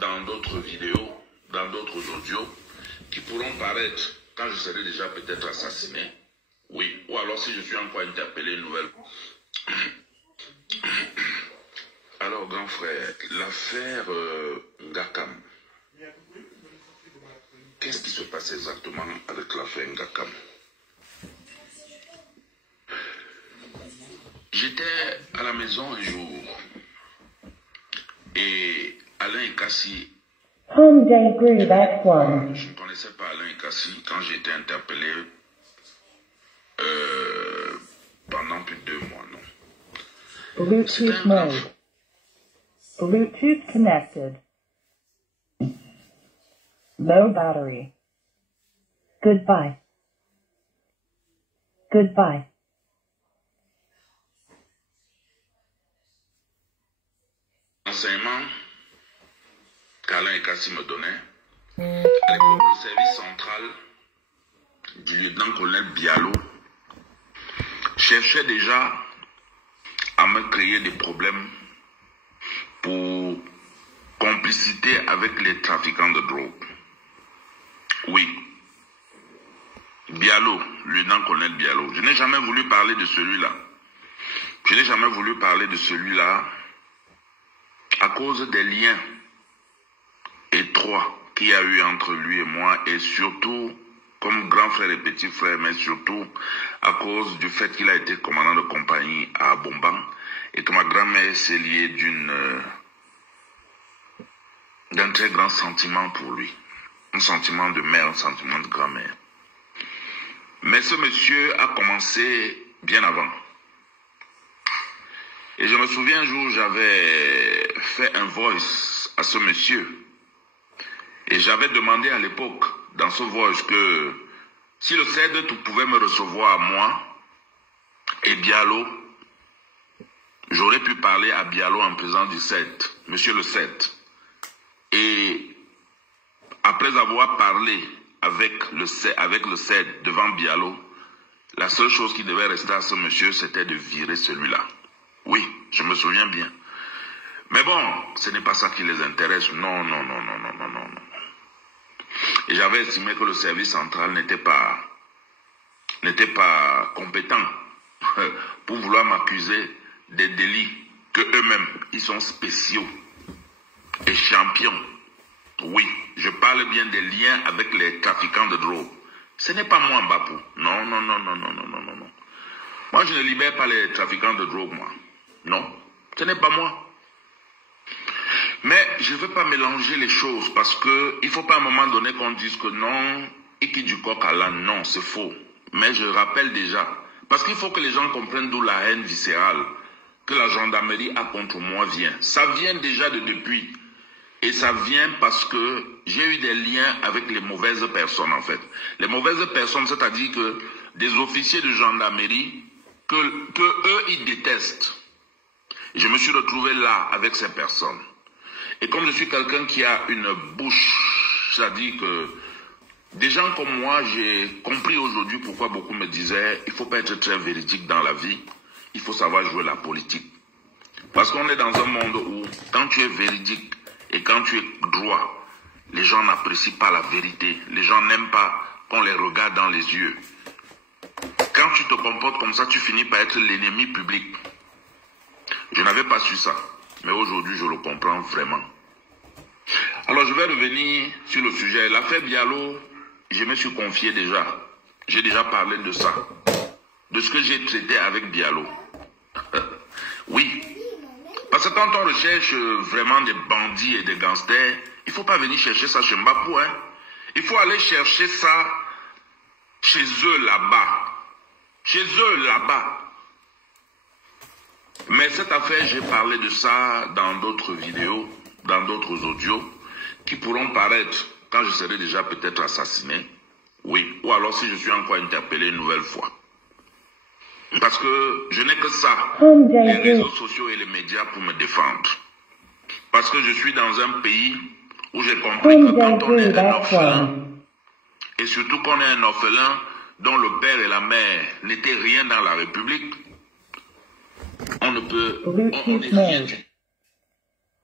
dans d'autres vidéos, dans d'autres audios, qui pourront paraître quand je serai déjà peut-être assassiné. Oui, ou alors si je suis encore interpellé une nouvelle. Alors, grand frère, l'affaire Ngakam, qu'est-ce qui se passe exactement avec l'affaire Ngakam? J'étais à la maison un jour et Alain Ekassi, je ne connaissais pas Alain Ekassi quand j'ai été interpellé pendant plus de 2 mois, non. Bluetooth mode. Bluetooth connected. Low battery. Goodbye. Goodbye. L'enseignement qu'Alain Ekassi me donnait, à l'époque, le service central du lieutenant-colonel Bialo cherchait déjà à me créer des problèmes pour complicité avec les trafiquants de drogue. Oui. Bialo, lieutenant-colonel Bialo. Je n'ai jamais voulu parler de celui-là. Je n'ai jamais voulu parler de celui-là à cause des liens étroits qu'il y a eu entre lui et moi, et surtout comme grand frère et petit frère, mais surtout à cause du fait qu'il a été commandant de compagnie à Bomban et que ma grand-mère s'est liée d'un très grand sentiment pour lui. Un sentiment de mère, un sentiment de grand-mère. Mais ce monsieur a commencé bien avant. Et je me souviens un jour, j'avais fait un voice à ce monsieur. Et j'avais demandé à l'époque, dans ce voice, que si le CED pouvait me recevoir moi et Bialo, j'aurais pu parler à Bialo en présence du CED, monsieur le CED. Et après avoir parlé avec le CED devant Bialo, la seule chose qui devait rester à ce monsieur, c'était de virer celui-là. Oui, je me souviens bien. Mais bon, ce n'est pas ça qui les intéresse. Non, non, non, non, non, non, non. Et j'avais estimé que le service central n'était pas compétent pour vouloir m'accuser des délits que eux-mêmes, ils sont spéciaux et champions. Oui, je parle bien des liens avec les trafiquants de drogue. Ce n'est pas moi, Mbapou. Non, non, non, non, non, non, non, non, non. Moi, je ne libère pas les trafiquants de drogue, moi. Non, ce n'est pas moi. Mais je ne veux pas mélanger les choses parce que il ne faut pas à un moment donné qu'on dise que non, Iki du coq à l'âne, non, c'est faux. Mais je rappelle déjà, parce qu'il faut que les gens comprennent d'où la haine viscérale que la gendarmerie a contre moi vient. Ça vient déjà de depuis. Et ça vient parce que j'ai eu des liens avec les mauvaises personnes en fait. Les mauvaises personnes, c'est-à-dire que des officiers de gendarmerie que eux, ils détestent. Et je me suis retrouvé là avec ces personnes. Et comme je suis quelqu'un qui a une bouche, c'est-à-dire que des gens comme moi, j'ai compris aujourd'hui pourquoi beaucoup me disaient il ne faut pas être très véridique dans la vie, il faut savoir jouer la politique. Parce qu'on est dans un monde où quand tu es véridique et quand tu es droit, les gens n'apprécient pas la vérité. Les gens n'aiment pas qu'on les regarde dans les yeux. Quand tu te comportes comme ça, tu finis par être l'ennemi public. Je n'avais pas su ça. Mais aujourd'hui, je le comprends vraiment. Alors, je vais revenir sur le sujet. L'affaire Bialo, je me suis confié déjà. J'ai déjà parlé de ça. De ce que j'ai traité avec Bialo. Oui. Parce que quand on recherche vraiment des bandits et des gangsters, il ne faut pas venir chercher ça chez Mbapou. Hein. Il faut aller chercher ça chez eux là-bas. Chez eux là-bas. Mais cette affaire, j'ai parlé de ça dans d'autres vidéos, dans d'autres audios, qui pourront paraître quand je serai déjà peut-être assassiné. Oui, ou alors si je suis encore interpellé une nouvelle fois. Parce que je n'ai que ça, les réseaux sociaux et les médias pour me défendre. Parce que je suis dans un pays où j'ai compris que quand on est un orphelin, et surtout qu'on est un orphelin dont le père et la mère n'étaient rien dans la République, on ne peut... Bluetooth mode.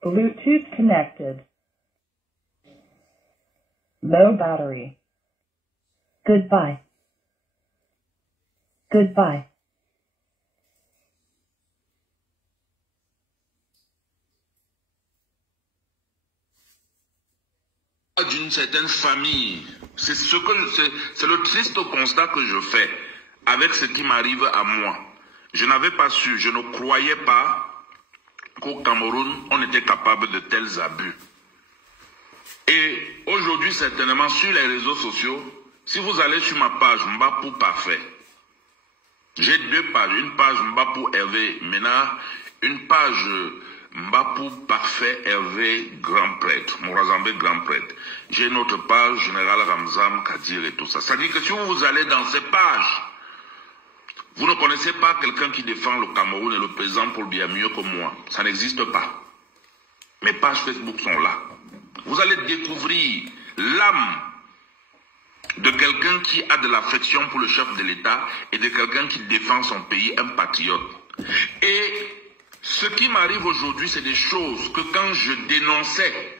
Bluetooth connected. Low battery. Goodbye. Goodbye. D'une certaine famille. C'est le triste constat que je fais avec ce qui m'arrive à moi. Je n'avais pas su, je ne croyais pas qu'au Cameroun, on était capable de tels abus. Et aujourd'hui, certainement, sur les réseaux sociaux, si vous allez sur ma page Mbapou Parfait, j'ai deux pages. Une page Mbapou Hervé Ménard, une page Mbapou Parfait Hervé Grand Prêtre, Morazambé Grand Prêtre. J'ai une autre page Général Ramzam Kadir et tout ça. C'est-à-dire que si vous allez dans ces pages, vous ne connaissez pas quelqu'un qui défend le Cameroun et le président Paul Biya mieux que moi. Ça n'existe pas. Mes pages Facebook sont là. Vous allez découvrir l'âme de quelqu'un qui a de l'affection pour le chef de l'État et de quelqu'un qui défend son pays, un patriote. Et ce qui m'arrive aujourd'hui, c'est des choses que quand je dénonçais,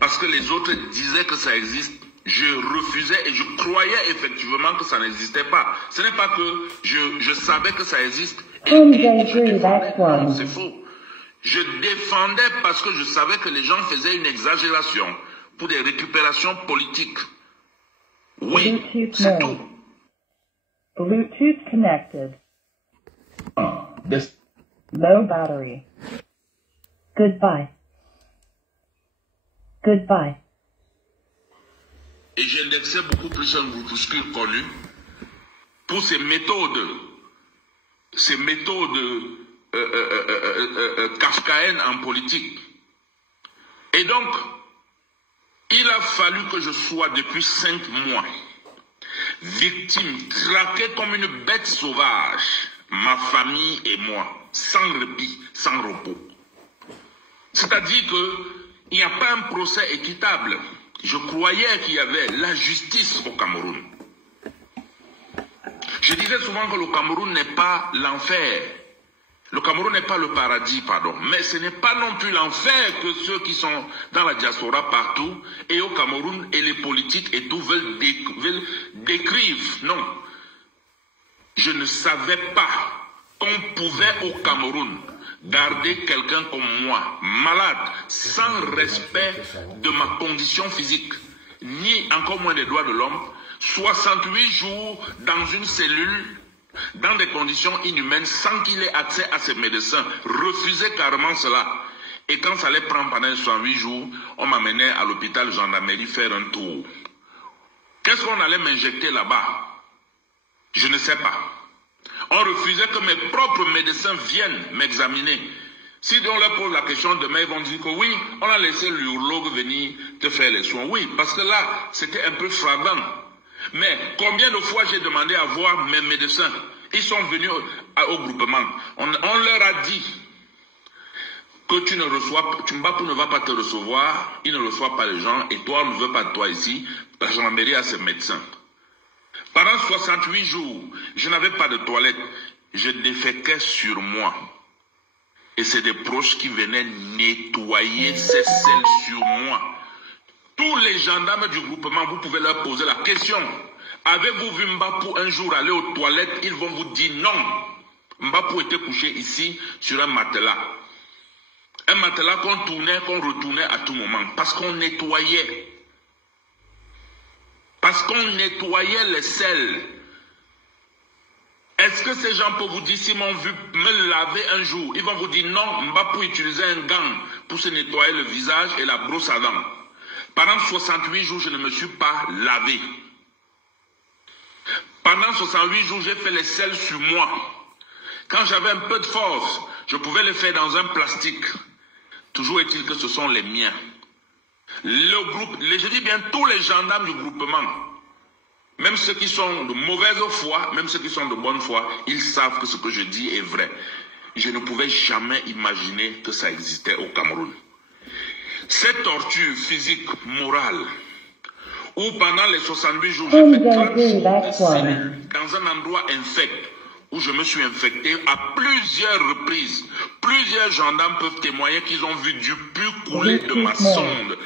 parce que les autres disaient que ça existe, je refusais et je croyais effectivement que ça n'existait pas. Ce n'est pas que je savais que ça existe. C'est faux. Je défendais parce que je savais que les gens faisaient une exagération pour des récupérations politiques. Oui, c'est tout. Bluetooth connected. Low battery. Goodbye. Goodbye. Et j'indexais beaucoup plus un groupuscule connu pour ces méthodes kafkaïennes en politique. Et donc, il a fallu que je sois depuis 5 mois victime, traqué comme une bête sauvage, ma famille et moi, sans répit, sans repos. C'est-à-dire qu'il n'y a pas un procès équitable. Je croyais qu'il y avait la justice au Cameroun. Je disais souvent que le Cameroun n'est pas l'enfer. Le Cameroun n'est pas le paradis, pardon. Mais ce n'est pas non plus l'enfer que ceux qui sont dans la diaspora partout et au Cameroun et les politiques et tout veulent décrire. Non. Je ne savais pas qu'on pouvait au Cameroun garder quelqu'un comme moi, malade, sans respect de ma condition physique, ni encore moins des droits de l'homme, 68 jours dans une cellule, dans des conditions inhumaines, sans qu'il ait accès à ses médecins, refuser carrément cela. Et quand ça allait prendre pendant 68 jours, on m'amenait à l'hôpital gendarmerie faire un tour. Qu'est-ce qu'on allait m'injecter là-bas? Je ne sais pas. On refusait que mes propres médecins viennent m'examiner. Si on leur pose la question demain, ils vont dire que oui, on a laissé l'urologue venir te faire les soins. Oui, parce que là, c'était un peu flagrant. Mais combien de fois j'ai demandé à voir mes médecins? Ils sont venus au groupement. On leur a dit que tu ne va pas te recevoir, il ne reçoit pas les gens, et toi, on ne veut pas de toi ici. La gendarmerie a ses médecins. Pendant 68 jours, je n'avais pas de toilette. Je déféquais sur moi. Et c'est des proches qui venaient nettoyer ces selles sur moi. Tous les gendarmes du groupement, vous pouvez leur poser la question. Avez-vous vu Mbapou un jour aller aux toilettes? Ils vont vous dire non. Mbapou était couché ici sur un matelas. Un matelas qu'on tournait, qu'on retournait à tout moment. Parce qu'on nettoyait. Parce qu'on nettoyait les selles. Est-ce que ces gens peuvent vous dire, s'ils m'ont vu me laver un jour, ils vont vous dire non, Mbapou utilisait un gant pour se nettoyer le visage et la brosse à dents. Pendant 68 jours, je ne me suis pas lavé. Pendant 68 jours, j'ai fait les selles sur moi. Quand j'avais un peu de force, je pouvais les faire dans un plastique. Toujours est-il que ce sont les miens. Le groupe, je dis bien tous les gendarmes du groupement, même ceux qui sont de mauvaise foi, même ceux qui sont de bonne foi, ils savent que ce que je dis est vrai. Je ne pouvais jamais imaginer que ça existait au Cameroun. Cette torture physique, morale, où pendant les 68 jours, j'ai fait 30 jours de cellule dans un endroit infect, où je me suis infecté à plusieurs reprises. Plusieurs gendarmes peuvent témoigner qu'ils ont vu du pus couler de ma sonde.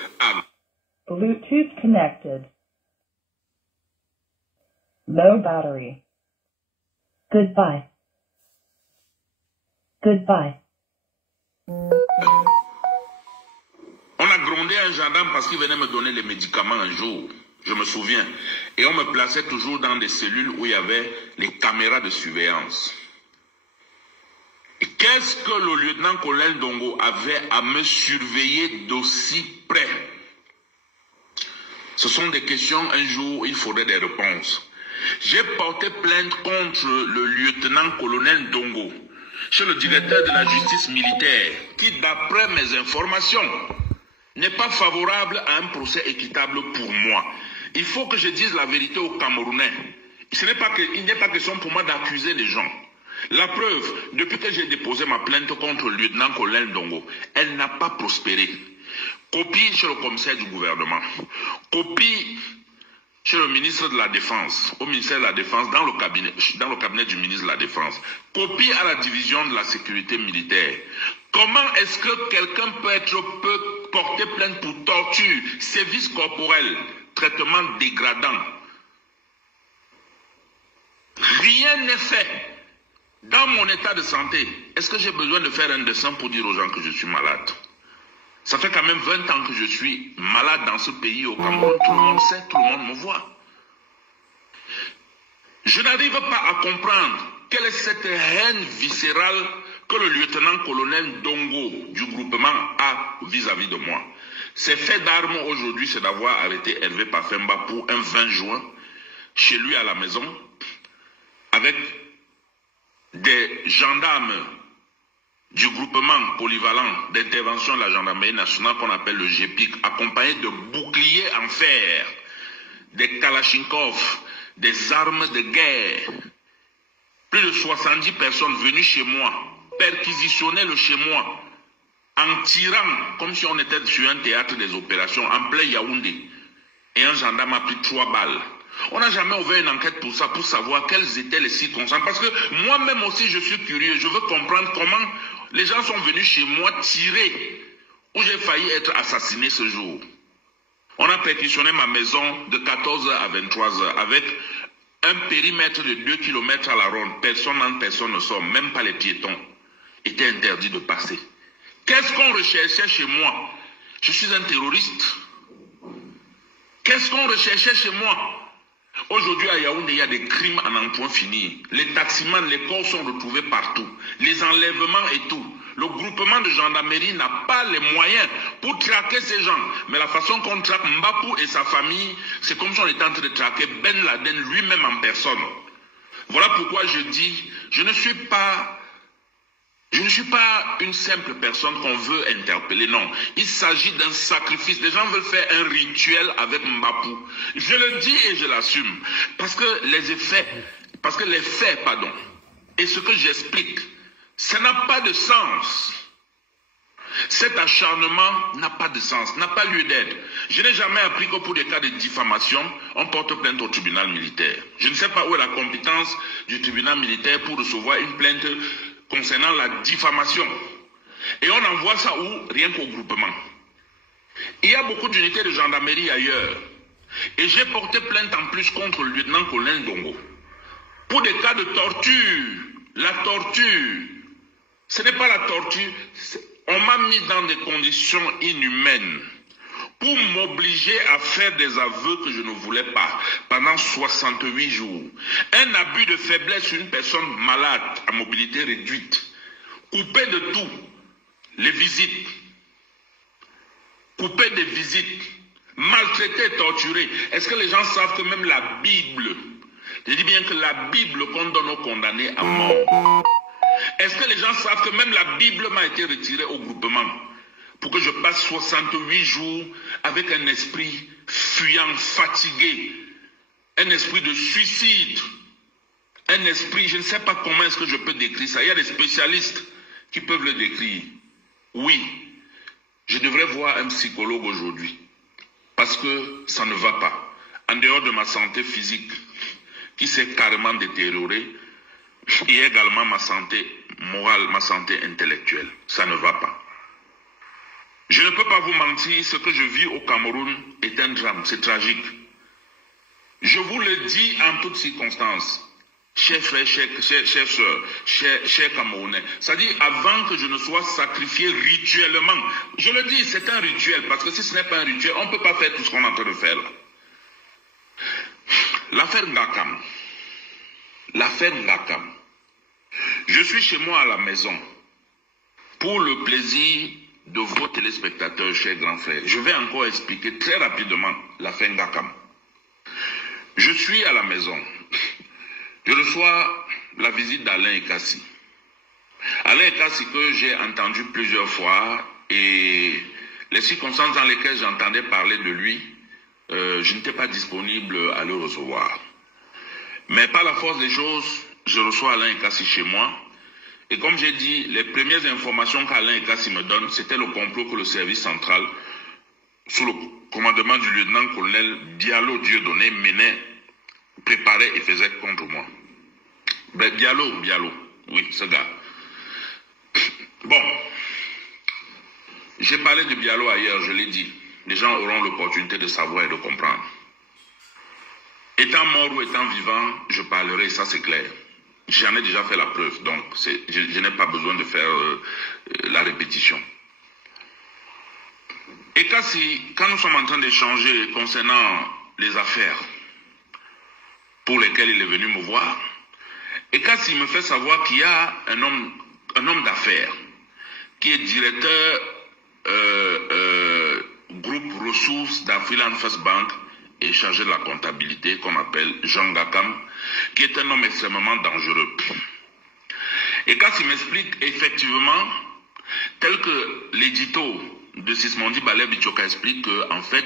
Bluetooth connected. Low battery. Goodbye. Goodbye. On a grondé un gendarme parce qu'il venait me donner les médicaments un jour. Je me souviens. Et on me plaçait toujours dans des cellules où il y avait les caméras de surveillance. Et qu'est-ce que le lieutenant-colonel Ndongo avait à me surveiller d'aussi près? Ce sont des questions, un jour, il faudrait des réponses. J'ai porté plainte contre le lieutenant-colonel Ndongo chez le directeur de la justice militaire qui, d'après mes informations, n'est pas favorable à un procès équitable pour moi. Il faut que je dise la vérité aux Camerounais. Il n'est pas question pour moi d'accuser les gens. La preuve, depuis que j'ai déposé ma plainte contre le lieutenant-colonel Ndongo, elle n'a pas prospéré. Copie chez le commissaire du gouvernement. Copie chez le ministre de la Défense, au ministère de la Défense, dans le cabinet du ministre de la Défense. Copie à la division de la sécurité militaire. Comment est-ce que quelqu'un peut porter plainte pour torture, sévices corporels, traitement dégradant? Rien n'est fait. Dans mon état de santé, est-ce que j'ai besoin de faire un dessin pour dire aux gens que je suis malade? Ça fait quand même 20 ans que je suis malade dans ce pays au Cameroun. Tout le monde sait, tout le monde me voit. Je n'arrive pas à comprendre quelle est cette haine viscérale que le lieutenant-colonel Ndongo du groupement a vis-à-vis de moi. Ses faits d'armes aujourd'hui, c'est d'avoir arrêté Hervé Pafemba pour un 20 juin, chez lui à la maison, avec des gendarmes du groupement polyvalent d'intervention de la gendarmerie nationale qu'on appelle le GPIC, accompagné de boucliers en fer, des kalachnikovs, des armes de guerre. Plus de 70 personnes venues chez moi, perquisitionner le chez moi, en tirant, comme si on était sur un théâtre des opérations, en plein Yaoundé. Et un gendarme a pris 3 balles. On n'a jamais ouvert une enquête pour ça, pour savoir quelles étaient les circonstances. Parce que moi-même aussi, je suis curieux. Je veux comprendre comment les gens sont venus chez moi tirer, où j'ai failli être assassiné ce jour. On a perquisitionné ma maison de 14h à 23h avec un périmètre de 2 km à la ronde. Personne entre personne ne sort, même pas les piétons étaient interdits de passer. Qu'est-ce qu'on recherchait chez moi? Je suis un terroriste. Qu'est-ce qu'on recherchait chez moi? Aujourd'hui à Yaoundé, il y a des crimes à n'en point fini. Les taximans, les corps sont retrouvés partout. Les enlèvements et tout. Le groupement de gendarmerie n'a pas les moyens pour traquer ces gens. Mais la façon qu'on traque Mbapou et sa famille, c'est comme si on était en train de traquer Ben Laden lui-même en personne. Voilà pourquoi je dis, je ne suis pas une simple personne qu'on veut interpeller, non. Il s'agit d'un sacrifice. Les gens veulent faire un rituel avec Mbapou. Je le dis et je l'assume. Parce que les faits, et ce que j'explique, ça n'a pas de sens. Cet acharnement n'a pas de sens, n'a pas lieu d'être. Je n'ai jamais appris que pour des cas de diffamation, on porte plainte au tribunal militaire. Je ne sais pas où est la compétence du tribunal militaire pour recevoir une plainte concernant la diffamation. Et on envoie ça où? Rien qu'au groupement. Il y a beaucoup d'unités de gendarmerie ailleurs. Et j'ai porté plainte en plus contre le lieutenant-colonel Ndongo. Pour des cas de torture. La torture. Ce n'est pas la torture. On m'a mis dans des conditions inhumaines. Pour m'obliger à faire des aveux que je ne voulais pas pendant 68 jours. Un abus de faiblesse sur une personne malade à mobilité réduite. Couper de tout. Les visites. Couper des visites. Maltraiter, torturer. Est-ce que les gens savent que même la Bible, je dis bien que la Bible condamne aux condamnés à mort. Est-ce que les gens savent que même la Bible m'a été retirée au groupement pour que je passe 68 jours avec un esprit fuyant, fatigué, un esprit de suicide, un esprit, je ne sais pas comment est-ce que je peux décrire ça. Il y a des spécialistes qui peuvent le décrire. Oui, je devrais voir un psychologue aujourd'hui parce que ça ne va pas. En dehors de ma santé physique qui s'est carrément détériorée, il y a également ma santé morale, ma santé intellectuelle. Ça ne va pas. Je ne peux pas vous mentir, ce que je vis au Cameroun est un drame, c'est tragique. Je vous le dis en toutes circonstances, chers frères, chers sœurs, chers Camerounais. C'est-à-dire, avant que je ne sois sacrifié rituellement, je le dis, c'est un rituel, parce que si ce n'est pas un rituel, on ne peut pas faire tout ce qu'on est en train de faire là. L'affaire Ngakam. L'affaire Ngakam. Je suis chez moi à la maison, pour le plaisir de vos téléspectateurs, chers grands frères. Je vais encore expliquer très rapidement l'affaire Ngakam. Je suis à la maison. Je reçois la visite d'Alain Ekassi. Alain Ekassi que j'ai entendu plusieurs fois et les circonstances dans lesquelles j'entendais parler de lui, je n'étais pas disponible à le recevoir. Mais par la force des choses, je reçois Alain Ekassi chez moi. Et comme j'ai dit, les premières informations qu'Alain Ekassi me donne, c'était le complot que le service central, sous le commandement du lieutenant-colonel Diallo Dieudonné, préparait et faisait contre moi. Ben, Diallo, oui, ce gars. Bon, j'ai parlé de Diallo ailleurs, je l'ai dit. Les gens auront l'opportunité de savoir et de comprendre. Étant mort ou étant vivant, je parlerai, ça c'est clair. J'en ai déjà fait la preuve, donc je n'ai pas besoin de faire la répétition. Et quand nous sommes en train d'échanger concernant les affaires pour lesquelles il est venu me voir, et quand il me fait savoir qu'il y a un homme d'affaires qui est directeur groupe ressources d'Afriland First Bank et chargé de la comptabilité qu'on appelle Jean Ngakam, qui est un homme extrêmement dangereux. Et quand il m'explique effectivement, tel que l'édito de Sismondi Balé Bichoka explique qu'en fait,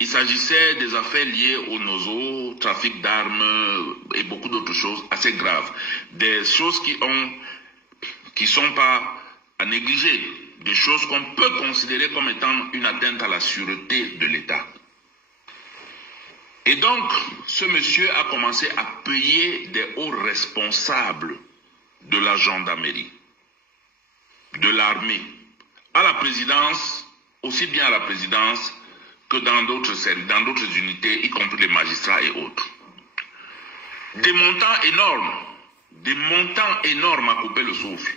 il s'agissait des affaires liées au nozo, trafic d'armes et beaucoup d'autres choses assez graves. Des choses qui sont pas à négliger. Des choses qu'on peut considérer comme étant une atteinte à la sûreté de l'État. Et donc, ce monsieur a commencé à payer des hauts responsables de la gendarmerie, de l'armée, à la présidence, aussi bien à la présidence que dans d'autres services, dans d'autres unités, y compris les magistrats et autres. Des montants énormes à couper le souffle.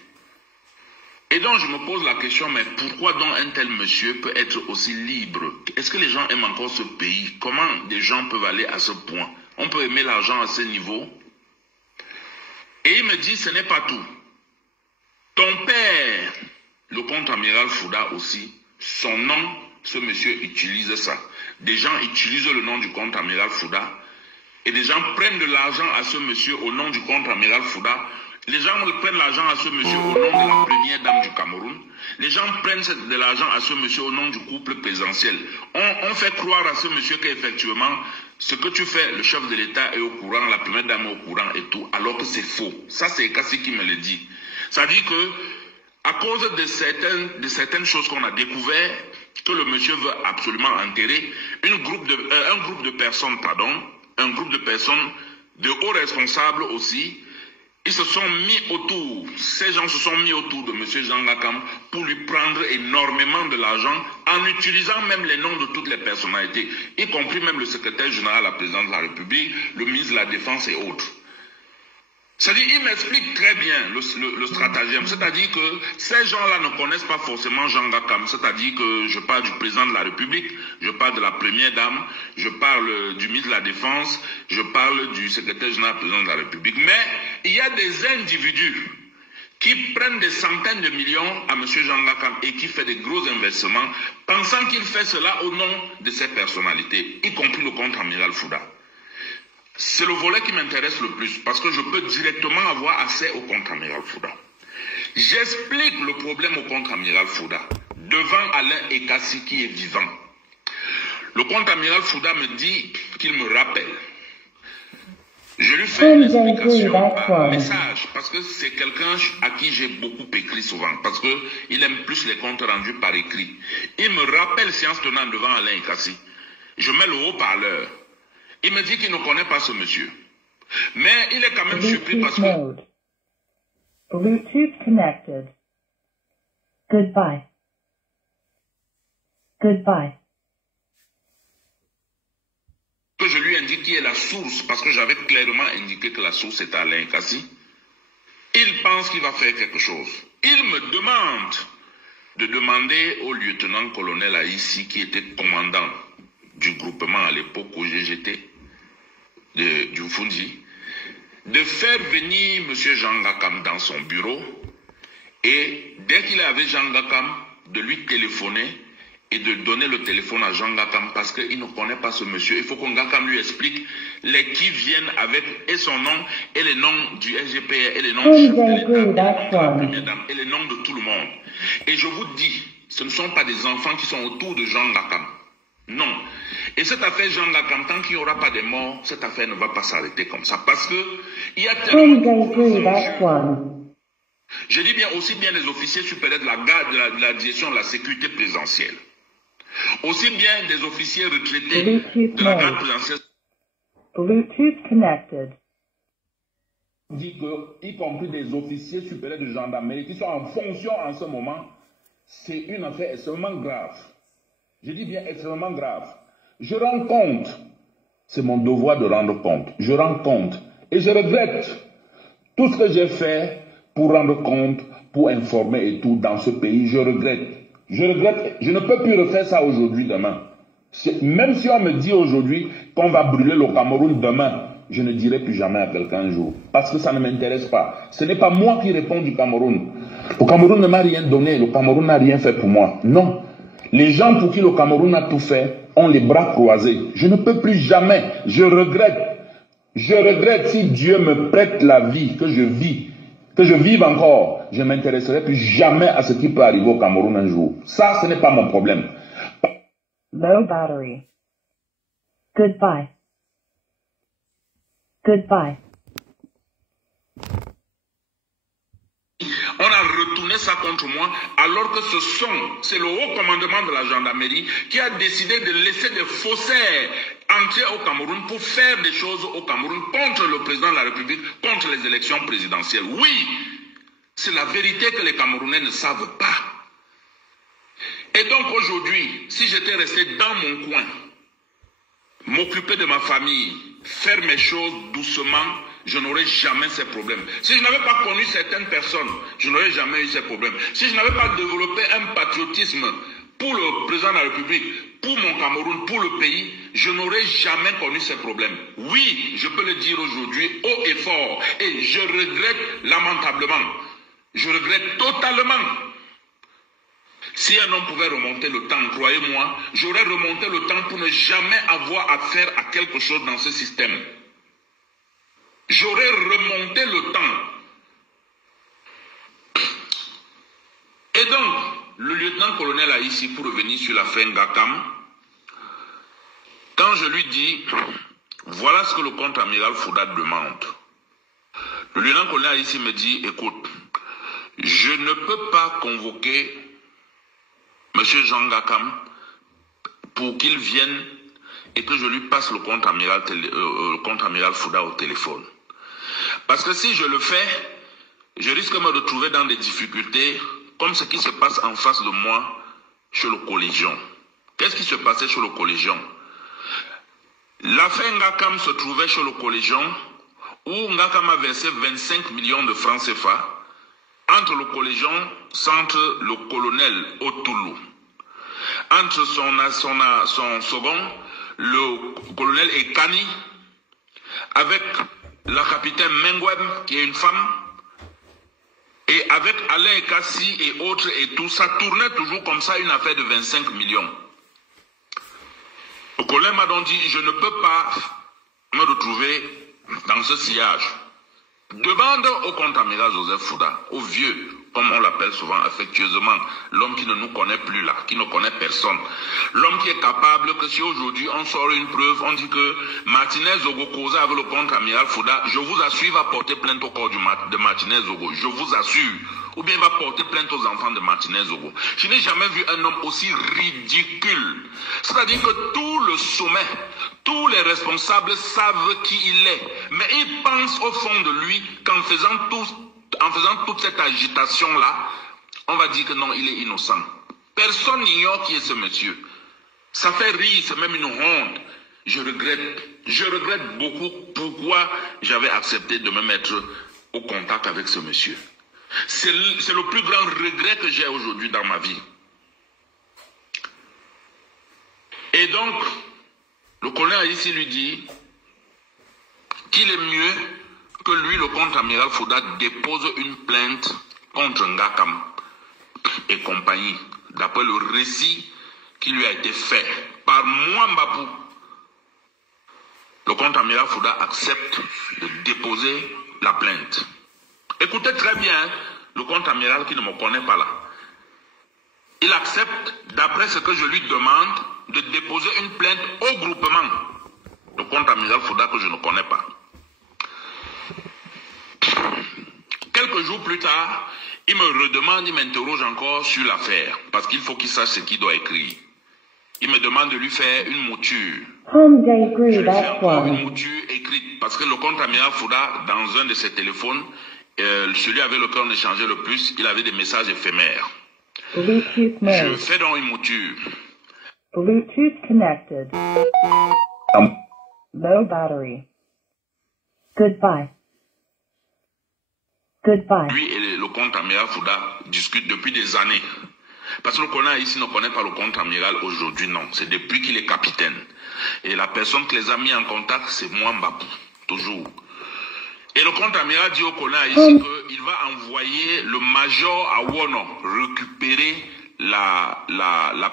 Et donc je me pose la question, mais pourquoi donc un tel monsieur peut être aussi libre? Est-ce que les gens aiment encore ce pays? Comment des gens peuvent aller à ce point? On peut aimer l'argent à ce niveau? Et il me dit, ce n'est pas tout. Ton père, le contre-amiral Fouda aussi, son nom, ce monsieur utilise ça. Des gens utilisent le nom du contre-amiral Fouda et des gens prennent de l'argent à ce monsieur au nom du contre-amiral Fouda. Les gens prennent l'argent à ce monsieur au nom de la première dame du Cameroun. Les gens prennent de l'argent à ce monsieur au nom du couple présidentiel. On fait croire à ce monsieur qu'effectivement, ce que tu fais, le chef de l'État est au courant, la première dame est au courant et tout, alors que c'est faux. Ça, c'est Kassi qui me le dit. Ça dit que, à cause de certaines choses qu'on a découvert, que le monsieur veut absolument enterrer, un groupe de personnes, de hauts responsables aussi, ils se sont mis autour, ces gens se sont mis autour de M. Jean Ngakam pour lui prendre énormément de l'argent en utilisant même les noms de toutes les personnalités, y compris même le secrétaire général à la présidence de la République, le ministre de la Défense et autres. C'est-à-dire, il m'explique très bien le stratagème. C'est-à-dire que ces gens-là ne connaissent pas forcément Jean Ngakam. C'est-à-dire que je parle du président de la République, je parle de la première dame, je parle du ministre de la Défense, je parle du secrétaire général président de la République. Mais il y a des individus qui prennent des centaines de millions à M. Jean Ngakam et qui fait des gros investissements, pensant qu'il fait cela au nom de ses personnalités, y compris le contre-amiral Fouda. C'est le volet qui m'intéresse le plus, parce que je peux directement avoir accès au contre-amiral Fouda. J'explique le problème au contre-amiral Fouda, devant Alain Ekassi qui est vivant. Le contre-amiral Fouda me dit qu'il me rappelle. Je lui fais une explication par message, parce que c'est quelqu'un à qui j'ai beaucoup écrit souvent, parce qu'il aime plus les comptes rendus par écrit. Il me rappelle séance tenante devant Alain Ekassi. Je mets le haut-parleur. Il me dit qu'il ne connaît pas ce monsieur. Mais il est quand même surpris parce que... Bluetooth connected. Goodbye. Goodbye. Que je lui indique qui est la source, parce que j'avais clairement indiqué que la source était Alain Kassi. Il pense qu'il va faire quelque chose. Il me demande de demander au lieutenant-colonel Aïssi, qui était commandant du groupement à l'époque au GGT, du Fungi, de faire venir M. Jean Gakam dans son bureau et dès qu'il avait Jean Gakam, de lui téléphoner et de donner le téléphone à Jean Gakam parce qu'il ne connaît pas ce monsieur. Il faut que Gakam lui explique les qui viennent avec et son nom et les noms du SGPR et les noms du chef de l'État, et les noms de tout le monde. Et je vous dis, ce ne sont pas des enfants qui sont autour de Jean Gakam. Non. Et cette affaire Jean Gakam, tant qu'il n'y aura pas de morts, cette affaire ne va pas s'arrêter comme ça. Parce que il y a tellement... Je dis bien aussi bien les officiers supérieurs de la garde, de la direction de la sécurité présidentielle. Aussi bien des officiers retraités de la garde présidentielle. Bluetooth connected. Dit que, y compris des officiers supérieurs de gendarmerie qui sont en fonction en ce moment, c'est une affaire extrêmement grave. Je dis bien extrêmement grave. Je rends compte, c'est mon devoir de rendre compte, je rends compte et je regrette tout ce que j'ai fait pour rendre compte, pour informer et tout dans ce pays, je regrette. Je regrette, je ne peux plus refaire ça aujourd'hui, demain. Même si on me dit aujourd'hui qu'on va brûler le Cameroun demain, je ne dirai plus jamais à quelqu'un un jour. Parce que ça ne m'intéresse pas. Ce n'est pas moi qui réponds du Cameroun. Le Cameroun ne m'a rien donné, le Cameroun n'a rien fait pour moi. Non. Les gens pour qui le Cameroun a tout fait ont les bras croisés. Je ne peux plus jamais, je regrette. Je regrette si Dieu me prête la vie, que je vive encore, je ne m'intéresserai plus jamais à ce qui peut arriver au Cameroun un jour. Ça, ce n'est pas mon problème. Low battery. Goodbye. Goodbye. On a retourné ça contre moi, alors que c'est le haut commandement de la gendarmerie qui a décidé de laisser des faussaires entrer au Cameroun pour faire des choses au Cameroun contre le président de la République, contre les élections présidentielles. Oui, c'est la vérité que les Camerounais ne savent pas. Et donc aujourd'hui, si j'étais resté dans mon coin, m'occuper de ma famille, faire mes choses doucement, je n'aurais jamais ces problèmes. Si je n'avais pas connu certaines personnes, je n'aurais jamais eu ces problèmes. Si je n'avais pas développé un patriotisme pour le président de la République, pour mon Cameroun, pour le pays, je n'aurais jamais connu ces problèmes. Oui, je peux le dire aujourd'hui haut et fort, et je regrette lamentablement. Je regrette totalement. Si un homme pouvait remonter le temps, croyez-moi, j'aurais remonté le temps pour ne jamais avoir affaire à quelque chose dans ce système. J'aurais remonté le temps. Et donc, le lieutenant-colonel a ici, pour revenir sur l'affaire Gakam, quand je lui dis, voilà ce que le contre-amiral Fouda demande. Le lieutenant-colonel a ici me dit, écoute, je ne peux pas convoquer M. Jean Gakam pour qu'il vienne et que je lui passe le contre-amiral Fouda au téléphone. Parce que si je le fais, je risque de me retrouver dans des difficultés comme ce qui se passe en face de moi chez le Collégion. Qu'est-ce qui se passait chez le Collégion? L'affaire Ngakam se trouvait chez le Collégion où Ngakam a versé 25 millions de francs CFA entre le Collégion, centre le colonel Otoulou. Entre son second, le colonel Ekani, avec la capitaine Mengwem, qui est une femme, et avec Alain Kassi et autres et tout, ça tournait toujours comme ça, une affaire de 25 millions. Le colonel m'a donc dit, je ne peux pas me retrouver dans ce sillage. Demande au contre-amiral Joseph Fouda, au vieux, comme on l'appelle souvent affectueusement, l'homme qui ne nous connaît plus là, qui ne connaît personne. L'homme qui est capable que si aujourd'hui on sort une preuve, on dit que Martinez Zogo causait avec le contre-amiral Fouda, je vous assure, il va porter plainte au corps de Martinez Zogo, je vous assure. Ou bien il va porter plainte aux enfants de Martinez Zogo. Je n'ai jamais vu un homme aussi ridicule. C'est-à-dire que tout le sommet, tous les responsables savent qui il est. Mais il pense au fond de lui qu'en faisant toute cette agitation-là, on va dire que non, il est innocent. Personne n'ignore qui est ce monsieur. Ça fait rire, c'est même une honte. Je regrette beaucoup pourquoi j'avais accepté de me mettre au contact avec ce monsieur. C'est le plus grand regret que j'ai aujourd'hui dans ma vie. Et donc, le colonel ici lui dit qu'il est mieux que lui, le contre-amiral Fouda, dépose une plainte contre Ngakam et compagnie, d'après le récit qui lui a été fait par Mwambapou. Le contre-amiral Fouda accepte de déposer la plainte. Écoutez très bien, le contre-amiral qui ne me connaît pas là. Il accepte, d'après ce que je lui demande, de déposer une plainte au groupement. Le contre-amiral Fouda que je ne connais pas. Quelques jours plus tard, il me redemande, il m'interroge encore sur l'affaire, parce qu'il faut qu'il sache ce qu'il doit écrire. Il me demande de lui faire une mouture. Je lui fais encore une mouture écrite, parce que le contre-amiral Fouda, dans un de ses téléphones, celui avec lequel on échangeait le plus, il avait des messages éphémères. Je fais donc une mouture. Bluetooth connected. Low battery. Goodbye. Goodbye. Lui et le contre-amiral Fouda discutent depuis des années. Parce que le colonel ici ne connaît pas le contre-amiral aujourd'hui, non. C'est depuis qu'il est capitaine. Et la personne qui les a mis en contact, c'est Mwambapou, toujours. Et le contre-amiral dit au colonel ici qu'il va envoyer le major Awono récupérer la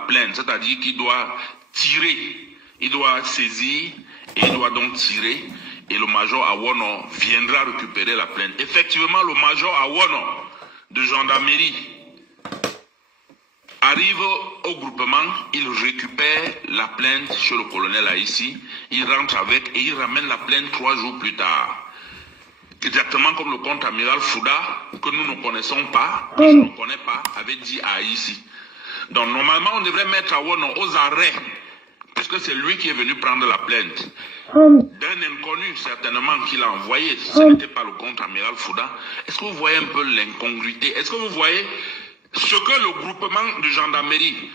plainte. C'est-à-dire qu'il doit tirer. Il doit saisir et il doit donc tirer. Et le major Awono viendra récupérer la plainte. Effectivement, le major Awono de gendarmerie arrive au groupement, il récupère la plainte chez le colonel ici, il rentre avec et il ramène la plainte 3 jours plus tard. Exactement comme le contre-amiral Fouda, que nous ne connaissons pas, que je ne connais pas, avait dit à ici. Donc normalement, on devrait mettre Awono aux arrêts, puisque c'est lui qui est venu prendre la plainte. D'un inconnu, certainement, qu'il a envoyé. Ce n'était pas le contre-amiral Fouda. Est-ce que vous voyez un peu l'incongruité? Est-ce que vous voyez ce que le groupement de gendarmerie,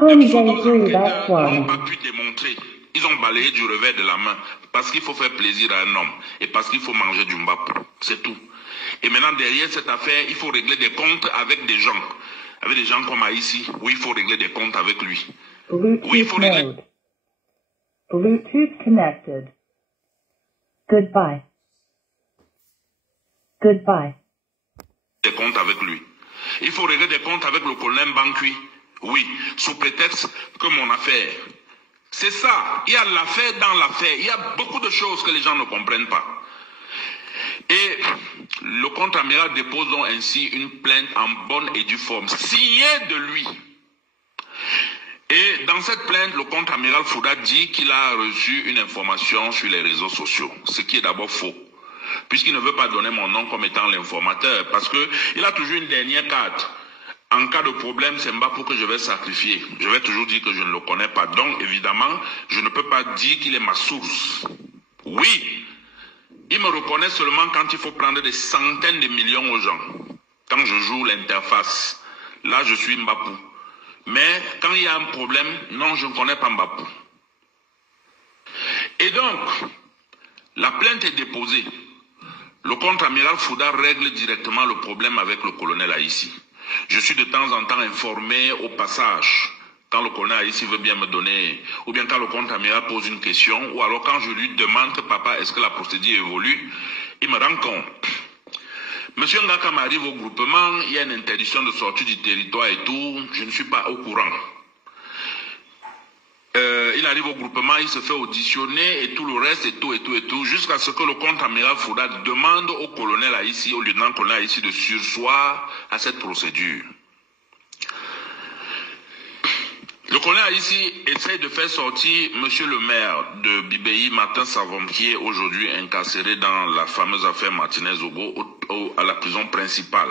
les enquêteurs n'ont pas pu démontrer? Ils ont balayé du revers de la main parce qu'il faut faire plaisir à un homme et parce qu'il faut manger du mbapou. C'est tout. Et maintenant, derrière cette affaire, il faut régler des comptes avec des gens comme ici, où il faut régler des comptes avec lui. Oui, il faut régler. Bluetooth connected. Goodbye. Goodbye. Des comptes avec lui. Il faut régler des comptes avec le colonel Bankui. Oui, sous prétexte que mon affaire. C'est ça. Il y a l'affaire dans l'affaire. Il y a beaucoup de choses que les gens ne comprennent pas. Et le contre-amiral dépose donc ainsi une plainte en bonne et due forme, signée de lui. Et dans cette plainte, le contre-amiral Fouda dit qu'il a reçu une information sur les réseaux sociaux, ce qui est d'abord faux, puisqu'il ne veut pas donner mon nom comme étant l'informateur, parce qu'il a toujours une dernière carte. En cas de problème, c'est Mbapou que je vais sacrifier. Je vais toujours dire que je ne le connais pas. Donc, évidemment, je ne peux pas dire qu'il est ma source. Oui, il me reconnaît seulement quand il faut prendre des centaines de millions aux gens. Quand je joue l'interface, là, je suis Mbapou. Mais quand il y a un problème, non, je ne connais pas Mbapou. Et donc, la plainte est déposée. Le contre-amiral Fouda règle directement le problème avec le colonel Haïssi. Je suis de temps en temps informé au passage, quand le colonel Haïssi veut bien me donner, ou bien quand le contre-amiral pose une question, ou alors quand je lui demande, papa, est-ce que la procédure évolue, il me rend compte. Monsieur Ngakam arrive au groupement, il y a une interdiction de sortie du territoire et tout, je ne suis pas au courant. Il arrive au groupement, il se fait auditionner et tout le reste et tout, jusqu'à ce que le contre-amiral Fouda demande au colonel Haïssi, au lieutenant-colonel Haïssi de surseoir à cette procédure. Le colonel Haïssi essaie de faire sortir monsieur le maire de Bibéi, Martin Savom, qui est aujourd'hui incarcéré dans la fameuse affaire Martinez-Ogo, à la prison principale,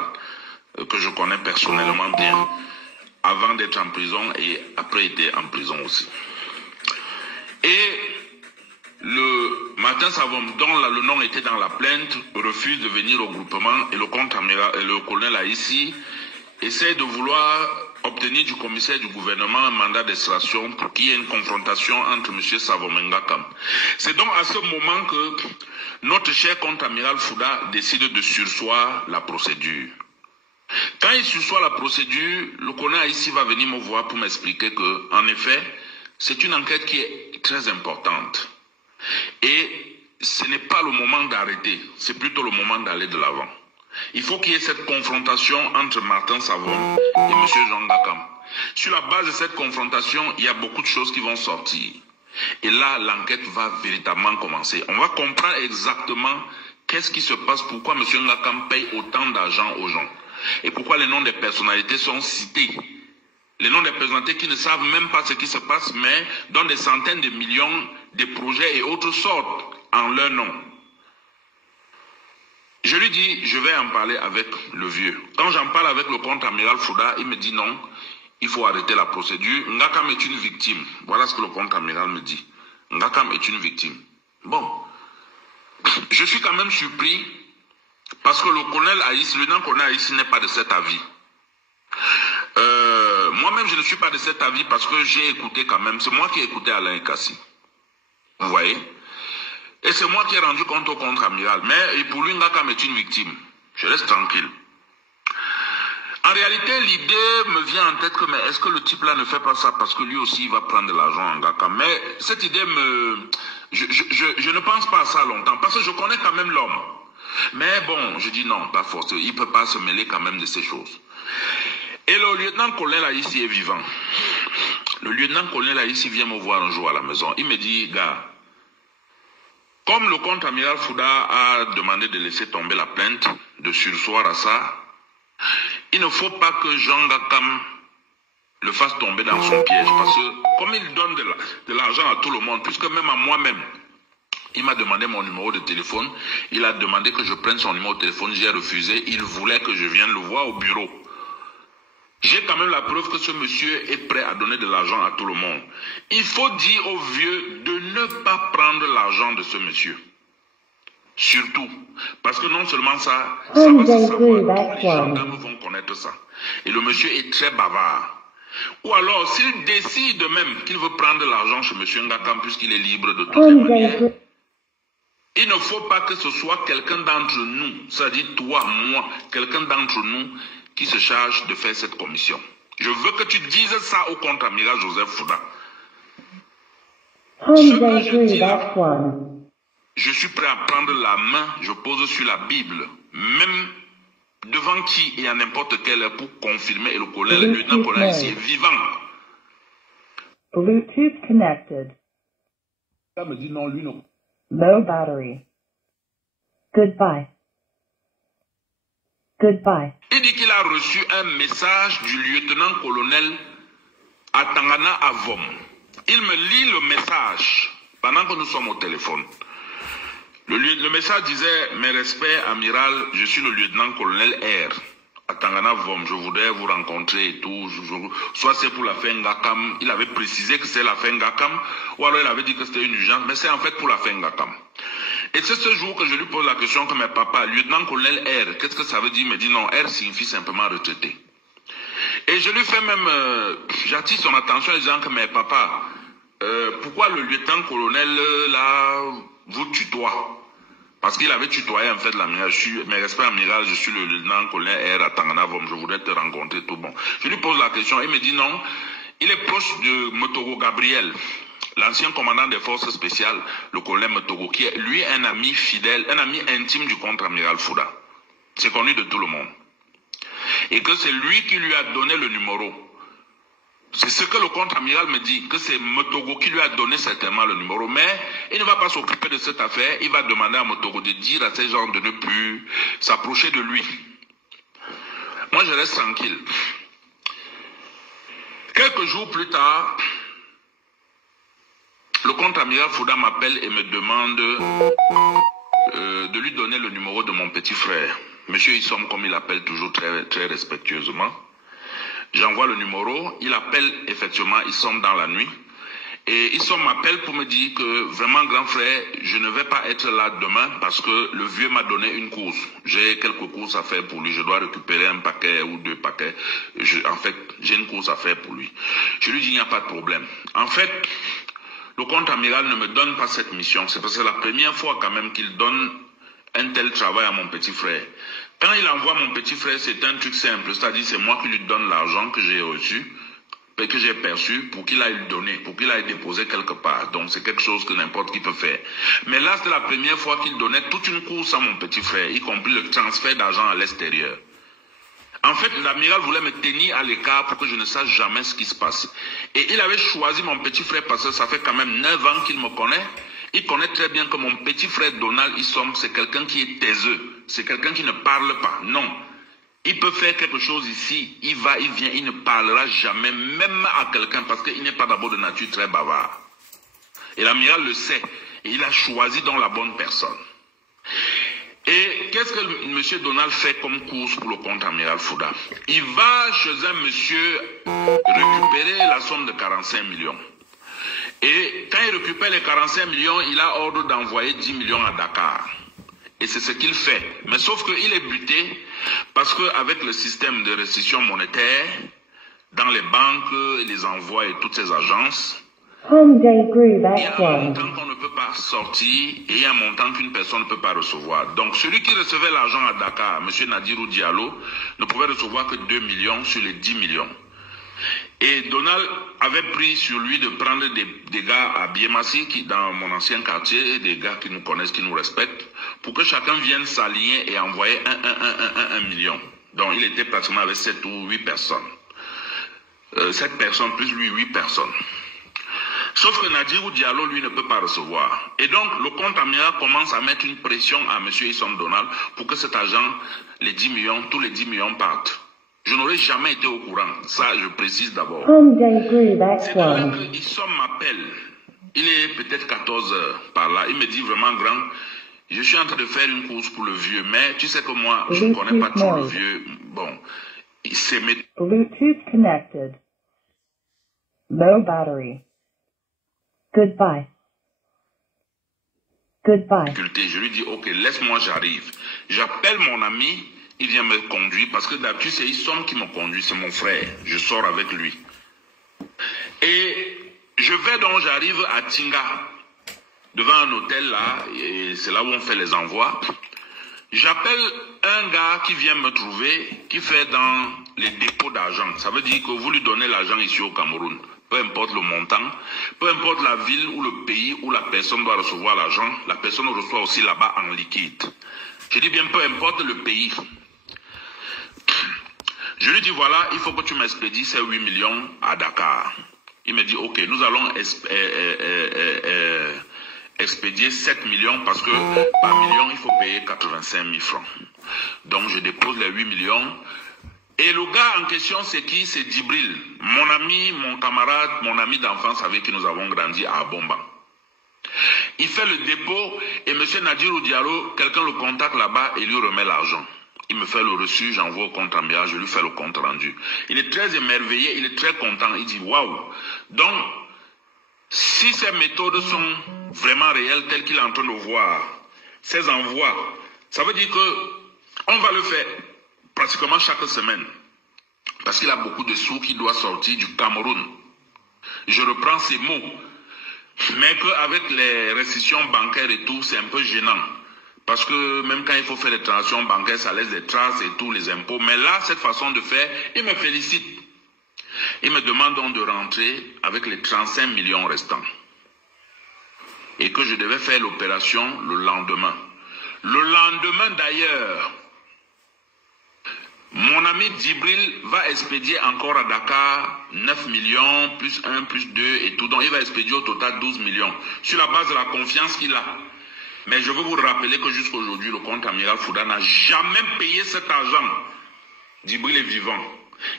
que je connais personnellement bien, avant d'être en prison et après être en prison aussi. Et le Martin Savom, dont le nom était dans la plainte, refuse de venir au groupement et le contre-amiral et le colonel Haïssi essaie de vouloir obtenir du commissaire du gouvernement un mandat d'extradition pour qu'il y ait une confrontation entre M. Savo-Mengakam. C'est donc à ce moment que notre cher contre-amiral Fouda décide de surseoir la procédure. Quand il surseoit la procédure, le colonel ici va venir me voir pour m'expliquer que, en effet, c'est une enquête qui est très importante. Et ce n'est pas le moment d'arrêter, c'est plutôt le moment d'aller de l'avant. Il faut qu'il y ait cette confrontation entre Martin Savon et M. Jean Ngakam. Sur la base de cette confrontation, il y a beaucoup de choses qui vont sortir. Et là, l'enquête va véritablement commencer. On va comprendre exactement qu'est-ce qui se passe, pourquoi M. Ngakam paye autant d'argent aux gens. Et pourquoi les noms des personnalités sont cités. Les noms des personnalités qui ne savent même pas ce qui se passe, mais dont des centaines de millions de projets et autres sortent en leur nom. Je lui dis, je vais en parler avec le vieux. Quand j'en parle avec le contre-amiral Fouda, il me dit non, il faut arrêter la procédure. Ngakam est une victime. Voilà ce que le contre-amiral me dit. Ngakam est une victime. Bon, je suis quand même surpris parce que le colonel Aïs, le lieutenant-colonel Aïs n'est pas de cet avis. Moi-même, je ne suis pas de cet avis parce que j'ai écouté quand même. C'est moi qui ai écouté Alain Kassi. Vous voyez? Et c'est moi qui ai rendu compte au contre-amiral. Mais pour lui, Ngakam est une victime. Je laisse tranquille. En réalité, l'idée me vient en tête que, mais est-ce que le type-là ne fait pas ça parce que lui aussi, il va prendre de l'argent en Ngakam? Mais cette idée je ne pense pas à ça longtemps parce que je connais quand même l'homme. Mais bon, je dis non, pas forcément. Il ne peut pas se mêler quand même de ces choses. Et le lieutenant-colonel ici est vivant. Le lieutenant-colonel ici vient me voir un jour à la maison. Il me dit, gars, comme le contre-amiral Fouda a demandé de laisser tomber la plainte, de surseoir à ça, il ne faut pas que Jean Ngakam le fasse tomber dans son piège. Parce que comme il donne de l'argent à tout le monde, puisque même à moi-même, il m'a demandé mon numéro de téléphone, il a demandé que je prenne son numéro de téléphone, j'ai refusé, il voulait que je vienne le voir au bureau. J'ai quand même la preuve que ce monsieur est prêt à donner de l'argent à tout le monde. Il faut dire aux vieux de ne pas prendre l'argent de ce monsieur. Surtout. Parce que non seulement ça va se savoir, tous les gendarmes vont connaître ça. Et le monsieur est très bavard. Ou alors, s'il décide même qu'il veut prendre l'argent chez monsieur Ngakam, puisqu'il est libre de toutes les manières, il ne faut pas que ce soit quelqu'un d'entre nous, c'est-à-dire toi, moi, quelqu'un d'entre nous, qui se charge de faire cette commission. Je veux que tu dises ça au contre-amiral Joseph Fouda. Ce que je dis là, je suis prêt à prendre la main, je pose sur la Bible, même devant qui et à n'importe quelle heure pour confirmer, et le colonel, le lieutenant-colonel ici est vivant. Bluetooth connected. Ça me dit non, lui non. Low battery. Goodbye. Goodbye. Il dit qu'il a reçu un message du lieutenant-colonel à Tangana à Vom. Il me lit le message pendant que nous sommes au téléphone. Le message disait, mes respects, amiral, je suis le lieutenant-colonel R. À Tangana Vom, je voudrais vous rencontrer et tout. Soit c'est pour l'affaire Ngakam, il avait précisé que c'est l'affaire Ngakam, ou alors il avait dit que c'était une urgence, mais c'est en fait pour l'affaire Ngakam. Et c'est ce jour que je lui pose la question que mes papas, lieutenant-colonel R, qu'est-ce que ça veut dire? Il me dit non, R signifie simplement retraité. Et je lui fais même, j'attire son attention en disant que mes papas, pourquoi le lieutenant-colonel là vous tutoie? Parce qu'il avait tutoyé en fait l'amiral, mes respects amiral, je suis le lieutenant-colonel R à Tanganavom, je voudrais te rencontrer, tout bon. Je lui pose la question, il me dit non, il est proche de Motoro Gabriel, l'ancien commandant des forces spéciales, le colonel Motoro, qui est lui un ami fidèle, un ami intime du contre-amiral Fouda. C'est connu de tout le monde. Et que c'est lui qui lui a donné le numéro. C'est ce que le contre-amiral me dit, que c'est Motogo qui lui a donné certainement le numéro, mais il ne va pas s'occuper de cette affaire, il va demander à Motogo de dire à ces gens de ne plus s'approcher de lui. Moi, je reste tranquille. Quelques jours plus tard, le contre-amiral Fouda m'appelle et me demande de lui donner le numéro de mon petit frère. Monsieur Issom, comme il appelle toujours très, très respectueusement. J'envoie le numéro, il appelle effectivement Issom dans la nuit. Et Issom m'appelle pour me dire que vraiment grand frère, je ne vais pas être là demain parce que le vieux m'a donné une course. J'ai quelques courses à faire pour lui. Je dois récupérer un paquet ou 2 paquets. En fait, j'ai une course à faire pour lui. Je lui dis, il n'y a pas de problème. En fait, le contre-amiral ne me donne pas cette mission. C'est parce que c'est la première fois quand même qu'il donne un tel travail à mon petit frère. Quand il envoie mon petit frère, c'est un truc simple. C'est-à-dire, c'est moi qui lui donne l'argent que j'ai reçu, que j'ai perçu, pour qu'il aille le donner, pour qu'il aille déposer quelque part. Donc, c'est quelque chose que n'importe qui peut faire. Mais là, c'est la première fois qu'il donnait toute une course à mon petit frère, y compris le transfert d'argent à l'extérieur. En fait, l'amiral voulait me tenir à l'écart pour que je ne sache jamais ce qui se passe. Et il avait choisi mon petit frère parce que ça fait quand même 9 ans qu'il me connaît. Il connaît très bien que mon petit frère Donald Issom, c'est quelqu'un qui est taiseux. C'est quelqu'un qui ne parle pas. Non. Il peut faire quelque chose ici, il va, il vient, il ne parlera jamais, même à quelqu'un, parce qu'il n'est pas d'abord de nature très bavard. Et l'amiral le sait. Et il a choisi donc la bonne personne. Et qu'est-ce que monsieur Donald fait comme course pour le contre-amiral Fouda? Il va chez un monsieur récupérer la somme de 45 millions. Et quand il récupère les 45 millions, il a ordre d'envoyer 10 millions à Dakar. Et c'est ce qu'il fait. Mais sauf qu'il est buté parce qu'avec le système de restriction monétaire, dans les banques, les envois et toutes ces agences, il y a un montant qu'on ne peut pas sortir et il y a un montant qu'une personne ne peut pas recevoir. Donc celui qui recevait l'argent à Dakar, M. Nadirou Diallo, ne pouvait recevoir que 2 millions sur les 10 millions. Et Donald avait pris sur lui de prendre des gars à Biemassi, dans mon ancien quartier, des gars qui nous connaissent, qui nous respectent, pour que chacun vienne s'aligner et envoyer un million. Donc il était pratiquement avec 7 ou 8 personnes. 7 personnes plus lui, 8 personnes. Sauf que Nadirou Diallo, lui, ne peut pas recevoir. Et donc, le contre-amiral commence à mettre une pression à M. Issom Donald pour que cet argent, les 10 millions, tous les 10 millions partent. Je n'aurais jamais été au courant. Ça, je précise d'abord. C'est là que Issom m'appelle. Il est peut-être 14 heures par là. Il me dit vraiment grand, je suis en train de faire une course pour le vieux, mais tu sais que moi, je ne connais pas trop le vieux. Bon, il s'est mis... Bluetooth connected. Low battery. Goodbye. Goodbye. Je lui dis, ok, laisse-moi, j'arrive. J'appelle mon ami, il vient me conduire, parce que d'habitude, c'est Issom qui me conduit, c'est mon frère. Je sors avec lui. Et je vais donc, j'arrive à Tinga, devant un hôtel là, et c'est là où on fait les envois. J'appelle un gars qui vient me trouver, qui fait dans les dépôts d'argent. Ça veut dire que vous lui donnez l'argent ici au Cameroun. Peu importe le montant, peu importe la ville ou le pays où la personne doit recevoir l'argent, la personne reçoit aussi là-bas en liquide. Je dis bien peu importe le pays. Je lui dis voilà, il faut que tu m'expédies ces 8 millions à Dakar. Il me dit ok, nous allons expédier 7 millions parce que par million il faut payer 85 000 francs. Donc je dépose les 8 millions. Et le gars en question, c'est qui? C'est Djibril, mon ami, mon camarade, mon ami d'enfance avec qui nous avons grandi à Abomba. Il fait le dépôt et M. Nadirou Diallo, quelqu'un le contacte là-bas et lui remet l'argent. Il me fait le reçu, j'envoie au contre-amiral, je lui fais le compte rendu. Il est très émerveillé, il est très content, il dit waouh. Donc, si ces méthodes sont vraiment réelles, telles qu'il est en train de voir, ces envois, ça veut dire que on va le faire pratiquement chaque semaine. Parce qu'il a beaucoup de sous qui doivent sortir du Cameroun. Je reprends ces mots. Mais qu'avec les restrictions bancaires et tout, c'est un peu gênant. Parce que même quand il faut faire les transactions bancaires, ça laisse des traces et tous les impôts. Mais là, cette façon de faire, il me félicite. Il me demande donc de rentrer avec les 35 millions restants. Et que je devais faire l'opération le lendemain. Le lendemain d'ailleurs, mon ami Djibril va expédier encore à Dakar 9 millions, plus 1, plus 2 et tout. Donc il va expédier au total 12 millions. Sur la base de la confiance qu'il a. Mais je veux vous rappeler que jusqu'à aujourd'hui, le contre-amiral Fouda n'a jamais payé cet argent. Djibril est vivant.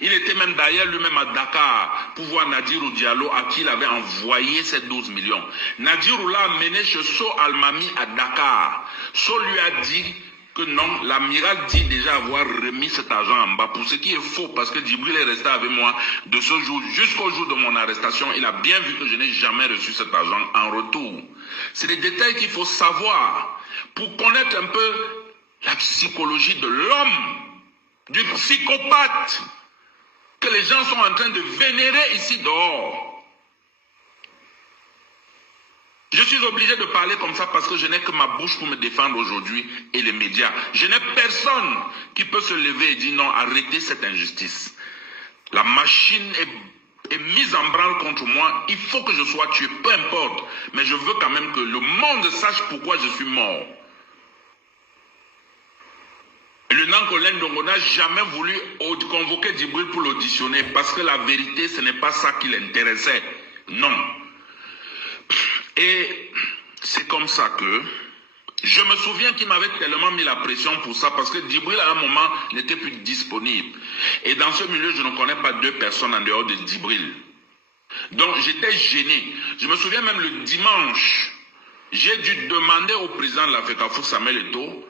Il était même d'ailleurs lui-même à Dakar pour voir Nadirou Diallo à qui il avait envoyé ces 12 millions. Nadirou l'a amené chez So Almami à Dakar. So lui a dit que non, l'amiral dit déjà avoir remis cet argent en bas, pour ce qui est faux, parce que Djibril est resté avec moi de ce jour jusqu'au jour de mon arrestation. Il a bien vu que je n'ai jamais reçu cet argent en retour. C'est des détails qu'il faut savoir pour connaître un peu la psychologie de l'homme, du psychopathe que les gens sont en train de vénérer ici dehors. Je suis obligé de parler comme ça parce que je n'ai que ma bouche pour me défendre aujourd'hui et les médias. Je n'ai personne qui peut se lever et dire non, arrêtez cette injustice. La machine est mise en branle contre moi. Il faut que je sois tué, peu importe. Mais je veux quand même que le monde sache pourquoi je suis mort. Le Nankolin Ndongo n'a jamais voulu convoquer Djibril pour l'auditionner parce que la vérité, ce n'est pas ça qui l'intéressait. Non. Et c'est comme ça que je me souviens qu'il m'avait tellement mis la pression pour ça parce que Djibril à un moment n'était plus disponible. Et dans ce milieu, je ne connais pas deux personnes en dehors de Djibril. Donc j'étais gêné. Je me souviens même le dimanche, j'ai dû demander au président de la FECAFOO, Samuel Eto'o,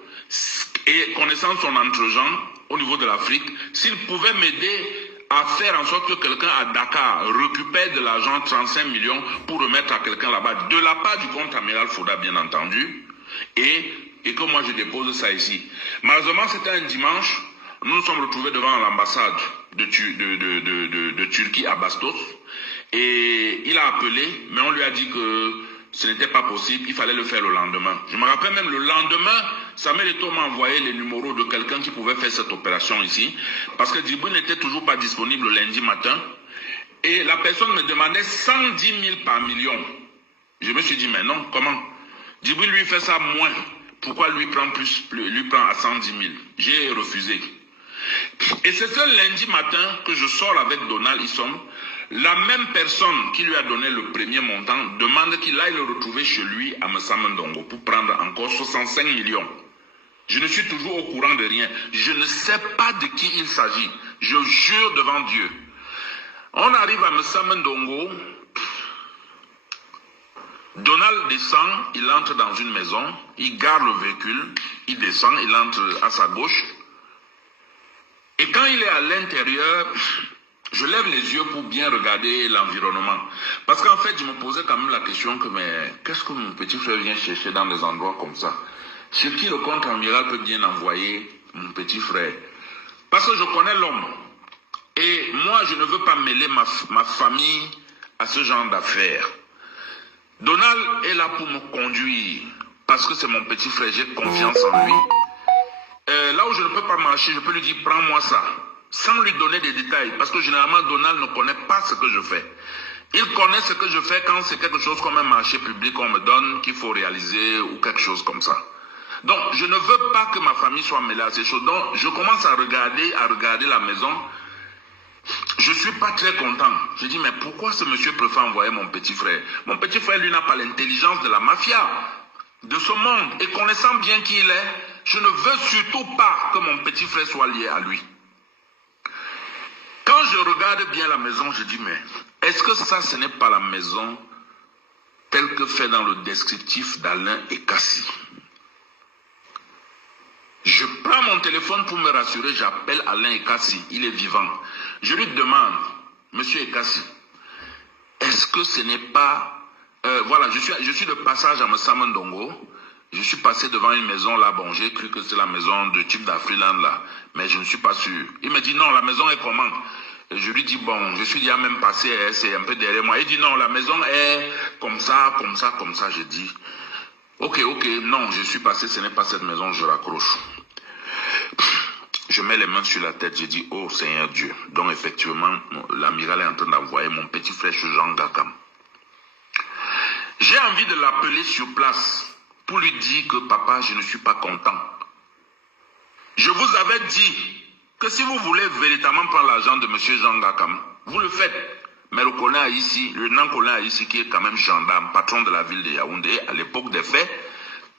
et connaissant son entre-gens au niveau de l'Afrique, s'il pouvait m'aider à faire en sorte que quelqu'un à Dakar récupère de l'argent, 35 millions, pour remettre à quelqu'un là-bas, de la part du contre-amiral Fouda, bien entendu, et que moi je dépose ça ici. Malheureusement, c'était un dimanche, nous nous sommes retrouvés devant l'ambassade de Turquie à Bastos, et il a appelé, mais on lui a dit que ce n'était pas possible, il fallait le faire le lendemain. Je me rappelle même le lendemain, Samuel Eto'o m'a envoyé les numéros de quelqu'un qui pouvait faire cette opération ici, parce que Djibril n'était toujours pas disponible le lundi matin, et la personne me demandait 110 000 par million. Je me suis dit, mais non, comment? Djibril lui fait ça moins, pourquoi lui prend à 110 000? J'ai refusé. Et c'est ce lundi matin que je sors avec Donald Issom. La même personne qui lui a donné le premier montant demande qu'il aille le retrouver chez lui à Messama Ndongo pour prendre encore 65 millions. Je ne suis toujours au courant de rien. Je ne sais pas de qui il s'agit. Je jure devant Dieu. On arrive à Messama Ndongo. Donald descend, il entre dans une maison, il gare le véhicule, il descend, il entre à sa gauche. Et quand il est à l'intérieur, je lève les yeux pour bien regarder l'environnement. Parce qu'en fait, je me posais quand même la question que, mais qu'est-ce que mon petit frère vient chercher dans des endroits comme ça? Sur qui le contre-amiral peut bien envoyer mon petit frère? Parce que je connais l'homme. Et moi, je ne veux pas mêler ma famille à ce genre d'affaires. Donald est là pour me conduire. Parce que c'est mon petit frère, j'ai confiance en lui. Là où je ne peux pas marcher, je peux lui dire, prends-moi ça. Sans lui donner des détails. Parce que généralement, Donald ne connaît pas ce que je fais. Il connaît ce que je fais quand c'est quelque chose comme un marché public qu'on me donne, qu'il faut réaliser ou quelque chose comme ça. Donc, je ne veux pas que ma famille soit mêlée à ces choses. Donc, je commence à regarder la maison. Je ne suis pas très content. Je dis, mais pourquoi ce monsieur préfère envoyer mon petit frère? Mon petit frère, lui, n'a pas l'intelligence de la mafia, de ce monde. Et connaissant bien qui il est, je ne veux surtout pas que mon petit frère soit lié à lui. Quand je regarde bien la maison, je dis, mais est-ce que ça, ce n'est pas la maison telle que fait dans le descriptif d'Alain Ekassi? Je prends mon téléphone pour me rassurer, j'appelle Alain Ekassi, il est vivant. Je lui demande, monsieur Ekassi, est-ce que ce n'est pas... voilà, je suis de passage à Messama Ndongo. Je suis passé devant une maison là, bon, j'ai cru que c'est la maison de type d'Afriland là, mais je ne suis pas sûr. Il me dit non, la maison est comment? Et je lui dis bon, je suis déjà même passé, c'est un peu derrière moi. Il dit non, la maison est comme ça, comme ça, comme ça. Je dis ok, non, je suis passé, ce n'est pas cette maison, je raccroche. Je mets les mains sur la tête, je dis oh Seigneur Dieu. Donc effectivement, l'amiral est en train d'envoyer mon petit frère chez Jean Gakam. J'ai envie de l'appeler sur place pour lui dire que papa, je ne suis pas content. Je vous avais dit que si vous voulez véritablement prendre l'argent de M. Jean Gakam, vous le faites. Mais le colonel ici, le non-colonel ici, qui est quand même gendarme, patron de la ville de Yaoundé, à l'époque des faits,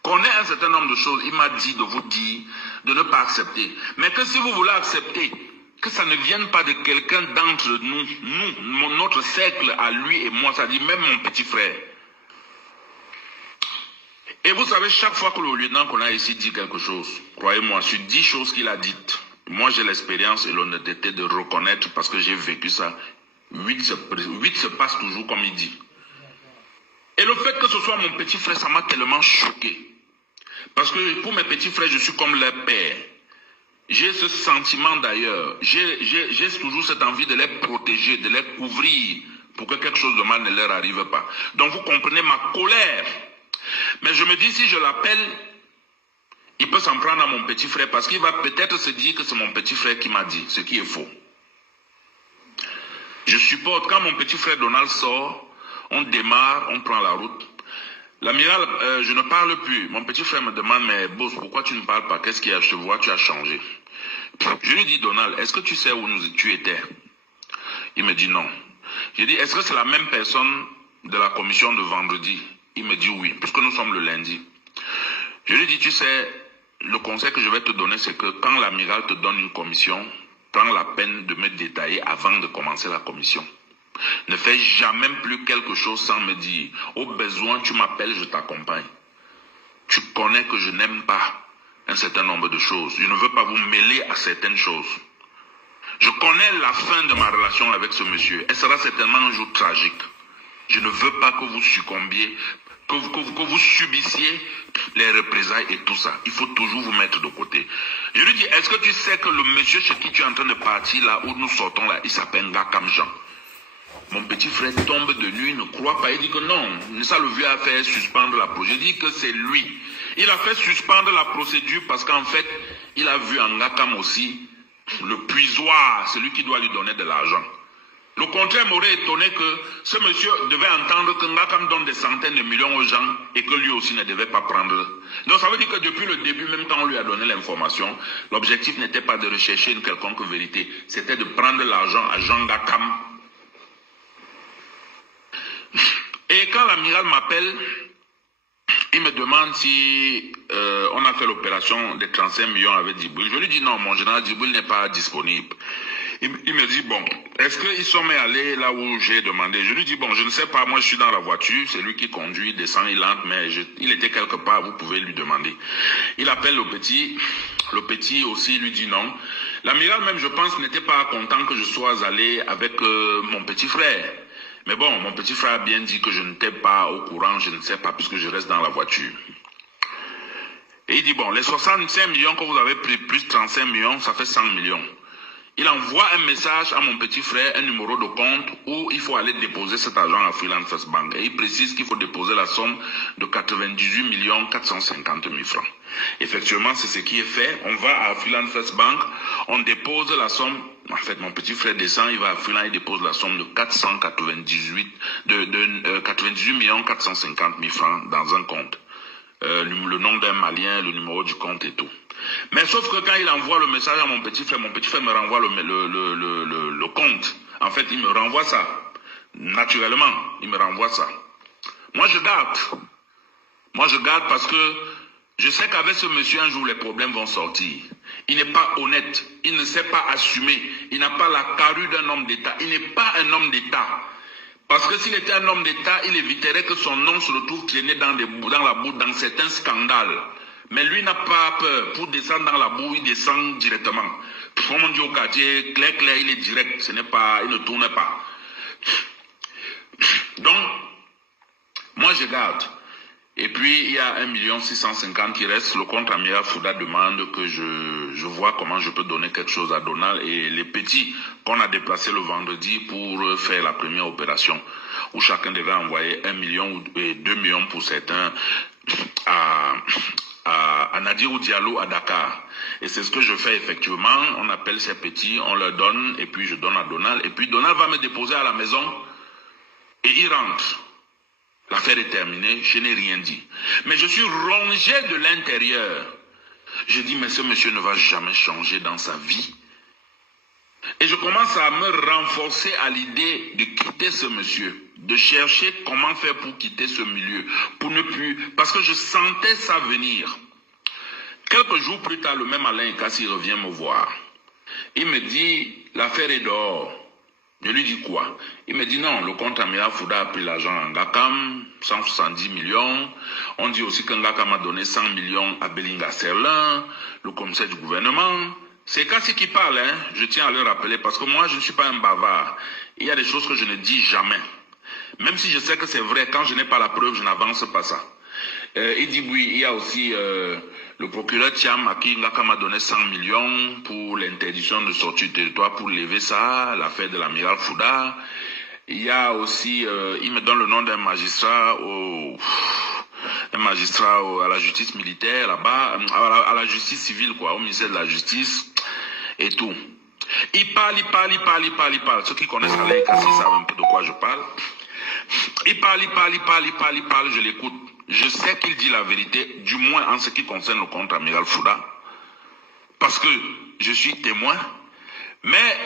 connaît un certain nombre de choses. Il m'a dit de vous dire de ne pas accepter. Mais que si vous voulez accepter, que ça ne vienne pas de quelqu'un d'entre nous, notre cercle à lui et moi, c'est-à-dire même mon petit frère. Et vous savez, chaque fois que le lieutenant qu'on a ici dit quelque chose, croyez-moi, sur 10 choses qu'il a dites, moi j'ai l'expérience et l'honnêteté de reconnaître parce que j'ai vécu ça. 8 se passe toujours comme il dit. Et le fait que ce soit mon petit frère, ça m'a tellement choqué. Parce que pour mes petits frères, je suis comme leur père. J'ai ce sentiment d'ailleurs. J'ai toujours cette envie de les protéger, de les couvrir pour que quelque chose de mal ne leur arrive pas. Donc vous comprenez ma colère. Mais je me dis, si je l'appelle, il peut s'en prendre à mon petit frère parce qu'il va peut-être se dire que c'est mon petit frère qui m'a dit, ce qui est faux. Je supporte, quand mon petit frère Donald sort, on démarre, on prend la route. L'amiral, je ne parle plus. Mon petit frère me demande, mais boss, pourquoi tu ne parles pas? Qu'est-ce qu'il y a? Je te vois, tu as changé. Je lui dis, Donald, est-ce que tu sais où tu étais? Il me dit non. J'ai dit, est-ce que c'est la même personne de la commission de vendredi? Il me dit oui, puisque nous sommes le lundi. Je lui dis, tu sais, le conseil que je vais te donner, c'est que quand l'amiral te donne une commission, prends la peine de me détailler avant de commencer la commission. Ne fais jamais plus quelque chose sans me dire. Au besoin, tu m'appelles, je t'accompagne. Tu connais que je n'aime pas un certain nombre de choses. Je ne veux pas vous mêler à certaines choses. Je connais la fin de ma relation avec ce monsieur. Elle sera certainement un jour tragique. Je ne veux pas que vous succombiez, que vous subissiez les représailles et tout ça. Il faut toujours vous mettre de côté. Je lui dis, est-ce que tu sais que le monsieur chez qui tu es en train de partir là, où nous sortons là, il s'appelle Ngakam Jean. Mon petit frère tombe de nuit, ne croit pas. Il dit que non, ça le vieux a fait suspendre la procédure. Je dis que c'est lui. Il a fait suspendre la procédure parce qu'en fait, il a vu en Ngakam aussi le puisoir, celui qui doit lui donner de l'argent. Le contraire m'aurait étonné que ce monsieur devait entendre que Ngakam donne des centaines de millions aux gens et que lui aussi ne devait pas prendre. Donc ça veut dire que depuis le début, même quand on lui a donné l'information, l'objectif n'était pas de rechercher une quelconque vérité, c'était de prendre l'argent à Jean Ngakam. Et quand l'amiral m'appelle, il me demande si on a fait l'opération des 35 millions avec Djibril. Je lui dis non, mon général Djibril n'est pas disponible. Il me dit bon, est-ce qu'ils sont allés là où j'ai demandé? Je lui dis bon, je ne sais pas, moi je suis dans la voiture, c'est lui qui conduit, descend, il entre, mais il était quelque part, vous pouvez lui demander. Il appelle le petit aussi lui dit non. L'amiral même, je pense, n'était pas content que je sois allé avec mon petit frère. Mais bon, mon petit frère a bien dit que je n'étais pas au courant, je ne sais pas, puisque je reste dans la voiture. Et il dit, bon, les 65 millions que vous avez pris, plus 35 millions, ça fait 100 millions. Il envoie un message à mon petit frère, un numéro de compte, où il faut aller déposer cet argent à Freeland First Bank. Et il précise qu'il faut déposer la somme de 98 450 000 francs. Effectivement, c'est ce qui est fait. On va à Freeland First Bank, on dépose la somme. En fait, mon petit frère descend, il va à Freeland, il dépose la somme de 98 450 000 francs dans un compte. Le nom d'un Malien, le numéro du compte et tout. Mais sauf que quand il envoie le message à mon petit frère me renvoie le compte. En fait, il me renvoie ça. Naturellement, il me renvoie ça. Moi, je garde. Moi, je garde parce que je sais qu'avec ce monsieur, un jour, les problèmes vont sortir. Il n'est pas honnête. Il ne sait pas assumer. Il n'a pas la carrure d'un homme d'État. Il n'est pas un homme d'État. Parce que s'il était un homme d'État, il éviterait que son nom se retrouve traîné dans la boue, dans certains scandales. Mais lui n'a pas peur. Pour descendre dans la boue, il descend directement. Comme on dit au quartier, clair, il est direct. Il ne tourne pas. Donc, moi je garde. Et puis, il y a 1 650 000 qui reste. Le contre-amiral Fouda demande que je vois comment je peux donner quelque chose à Donald et les petits qu'on a déplacés le vendredi pour faire la première opération, où chacun devait envoyer 1 million et 2 millions pour certains à Nadir Diallo à Dakar. Et c'est ce que je fais effectivement. On appelle ces petits, on leur donne, et puis je donne à Donald. Et puis Donald va me déposer à la maison et il rentre. L'affaire est terminée, je n'ai rien dit. Mais je suis rongé de l'intérieur. Je dis, mais ce monsieur ne va jamais changer dans sa vie. Et je commence à me renforcer à l'idée de quitter ce monsieur, de chercher comment faire pour quitter ce milieu, pour ne plus... Parce que je sentais ça venir. Quelques jours plus tard, le même Alain Kassi revient me voir. Il me dit, l'affaire est dehors. Je lui dis quoi? Il me dit non, le contre-amiral Fouda a pris l'argent à Ngakam, 170 millions. On dit aussi que Ngakam a donné 100 millions à Belinga Serlin, le commissaire du gouvernement. C'est Kassi qui parle, hein. Je tiens à le rappeler parce que moi je ne suis pas un bavard. Il y a des choses que je ne dis jamais. Même si je sais que c'est vrai, quand je n'ai pas la preuve, je n'avance pas ça. Il dit oui, il y a aussi le procureur Thiam à qui Ngakam a donné 100 millions pour l'interdiction de sortie du territoire pour lever ça, l'affaire de l'amiral Fouda. Il y a aussi, il me donne le nom d'un magistrat à la justice militaire là-bas, à la justice civile quoi, au ministère de la justice et tout. Il parle. Ceux qui connaissent Alain Kassi savent un peu de quoi je parle. Il parle, je l'écoute. Je sais qu'il dit la vérité, du moins en ce qui concerne le contre-amiral Fouda, parce que je suis témoin, mais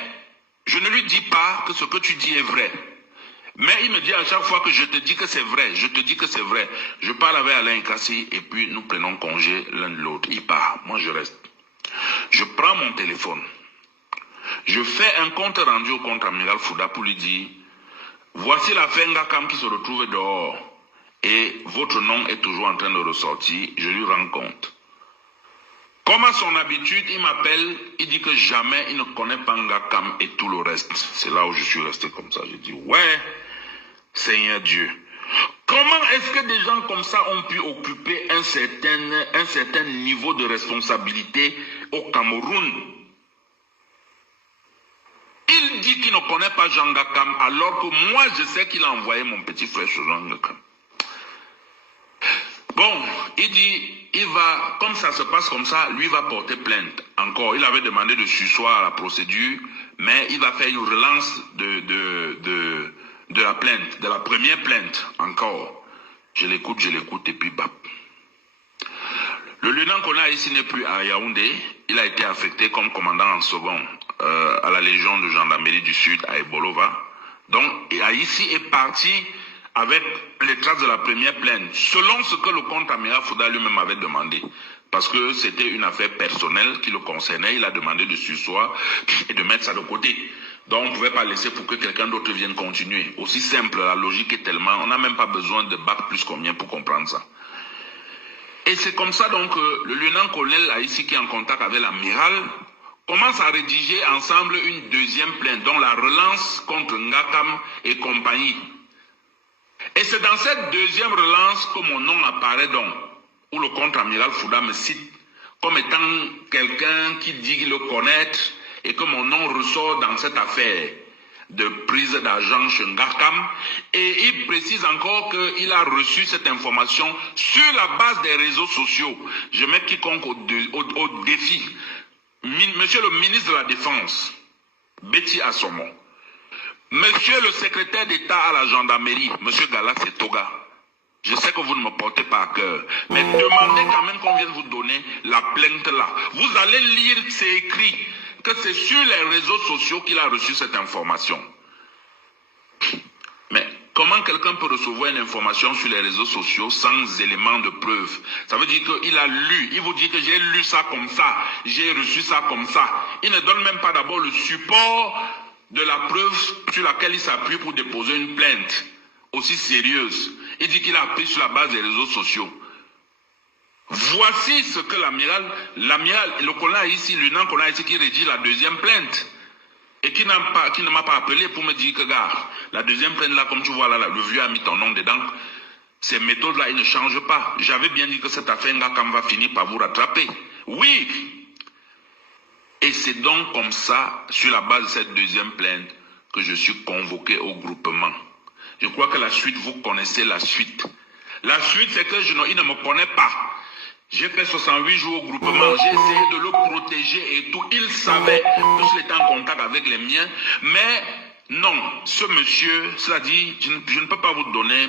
je ne lui dis pas que ce que tu dis est vrai. Mais il me dit à chaque fois que je te dis que c'est vrai, je te dis que c'est vrai. Je parle avec Alain Kassi et puis nous prenons congé l'un de l'autre. Il part, moi je reste. Je prends mon téléphone. Je fais un compte rendu au contre-amiral Fouda pour lui dire, voici l'affaire Ngakam qui se retrouve dehors. Et votre nom est toujours en train de ressortir, je lui rends compte. Comme à son habitude, il m'appelle, il dit que jamais il ne connaît pas Ngakam et tout le reste. C'est là où je suis resté comme ça. Je dis, ouais, Seigneur Dieu. Comment est-ce que des gens comme ça ont pu occuper un certain niveau de responsabilité au Cameroun? Il dit qu'il ne connaît pas Jean Ngakam, alors que moi je sais qu'il a envoyé mon petit frère chez Jean Ngakam. Bon, il dit, il va, comme ça se passe comme ça, lui va porter plainte. Encore, il avait demandé de surseoir à la procédure, mais il va faire une relance de la plainte, de la première plainte, encore. Je l'écoute, et puis bap. Le lieutenant qu'on a ici n'est plus à Yaoundé, il a été affecté comme commandant en second à la Légion de gendarmerie du Sud à Ebolova. Donc, Haïti est parti avec les traces de la première plainte, selon ce que le contre-amiral Fouda lui-même avait demandé. Parce que c'était une affaire personnelle qui le concernait, il a demandé de surseoir et de mettre ça de côté. Donc on ne pouvait pas laisser pour que quelqu'un d'autre vienne continuer. Aussi simple, la logique est tellement, on n'a même pas besoin de bac plus combien pour comprendre ça. Et c'est comme ça donc que le lieutenant-colonel ici qui est en contact avec l'amiral commence à rédiger ensemble une deuxième plainte, dont la relance contre Ngakam et compagnie. Et c'est dans cette deuxième relance que mon nom apparaît donc, où le contre-amiral Fouda me cite comme étant quelqu'un qui dit le connaître et que mon nom ressort dans cette affaire de prise d'argent chez Ngakam. Et il précise encore qu'il a reçu cette information sur la base des réseaux sociaux. Je mets quiconque au défi. Monsieur le ministre de la Défense, Betty Assomo. Monsieur le secrétaire d'État à la gendarmerie, monsieur Galaxy Toga, je sais que vous ne me portez pas à cœur, mais demandez quand même qu'on vienne vous donner la plainte là. Vous allez lire, c'est écrit, que c'est sur les réseaux sociaux qu'il a reçu cette information. Mais comment quelqu'un peut recevoir une information sur les réseaux sociaux sans élément de preuve? Ça veut dire qu'il a lu, il vous dit que j'ai lu ça comme ça, j'ai reçu ça comme ça. Il ne donne même pas d'abord le support de la preuve sur laquelle il s'appuie pour déposer une plainte aussi sérieuse. Il dit qu'il a appris sur la base des réseaux sociaux. Voici ce que l'amiral, le colonel ici, le lieutenant colonel ici qui rédige la deuxième plainte et qui ne m'a pas appelé pour me dire que gars, la deuxième plainte là, comme tu vois là, le vieux a mis ton nom dedans. Ces méthodes là, ils ne changent pas. J'avais bien dit que cette affaire Ngakam va finir par vous rattraper. Oui. Et c'est donc comme ça, sur la base de cette deuxième plainte, que je suis convoqué au groupement. Je crois que la suite, vous connaissez la suite. La suite, c'est que il ne me connaît pas. J'ai fait 68 jours au groupement, j'ai essayé de le protéger et tout. Il savait que j'étais en contact avec les miens. Mais non, ce monsieur, cela dit, je ne peux pas vous donner.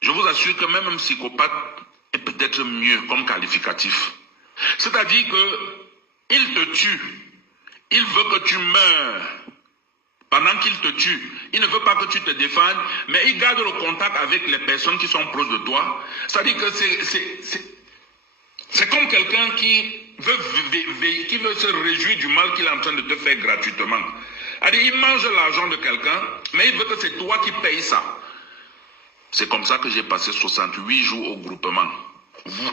Je vous assure que même un psychopathe est peut-être mieux comme qualificatif. C'est-à-dire que il te tue. Il veut que tu meurs. Pendant qu'il te tue, il ne veut pas que tu te défendes, mais il garde le contact avec les personnes qui sont proches de toi. C'est-à-dire que c'est comme quelqu'un qui veut se réjouir du mal qu'il est en train de te faire gratuitement. Il mange l'argent de quelqu'un, mais il veut que c'est toi qui payes ça. C'est comme ça que j'ai passé 68 jours au groupement.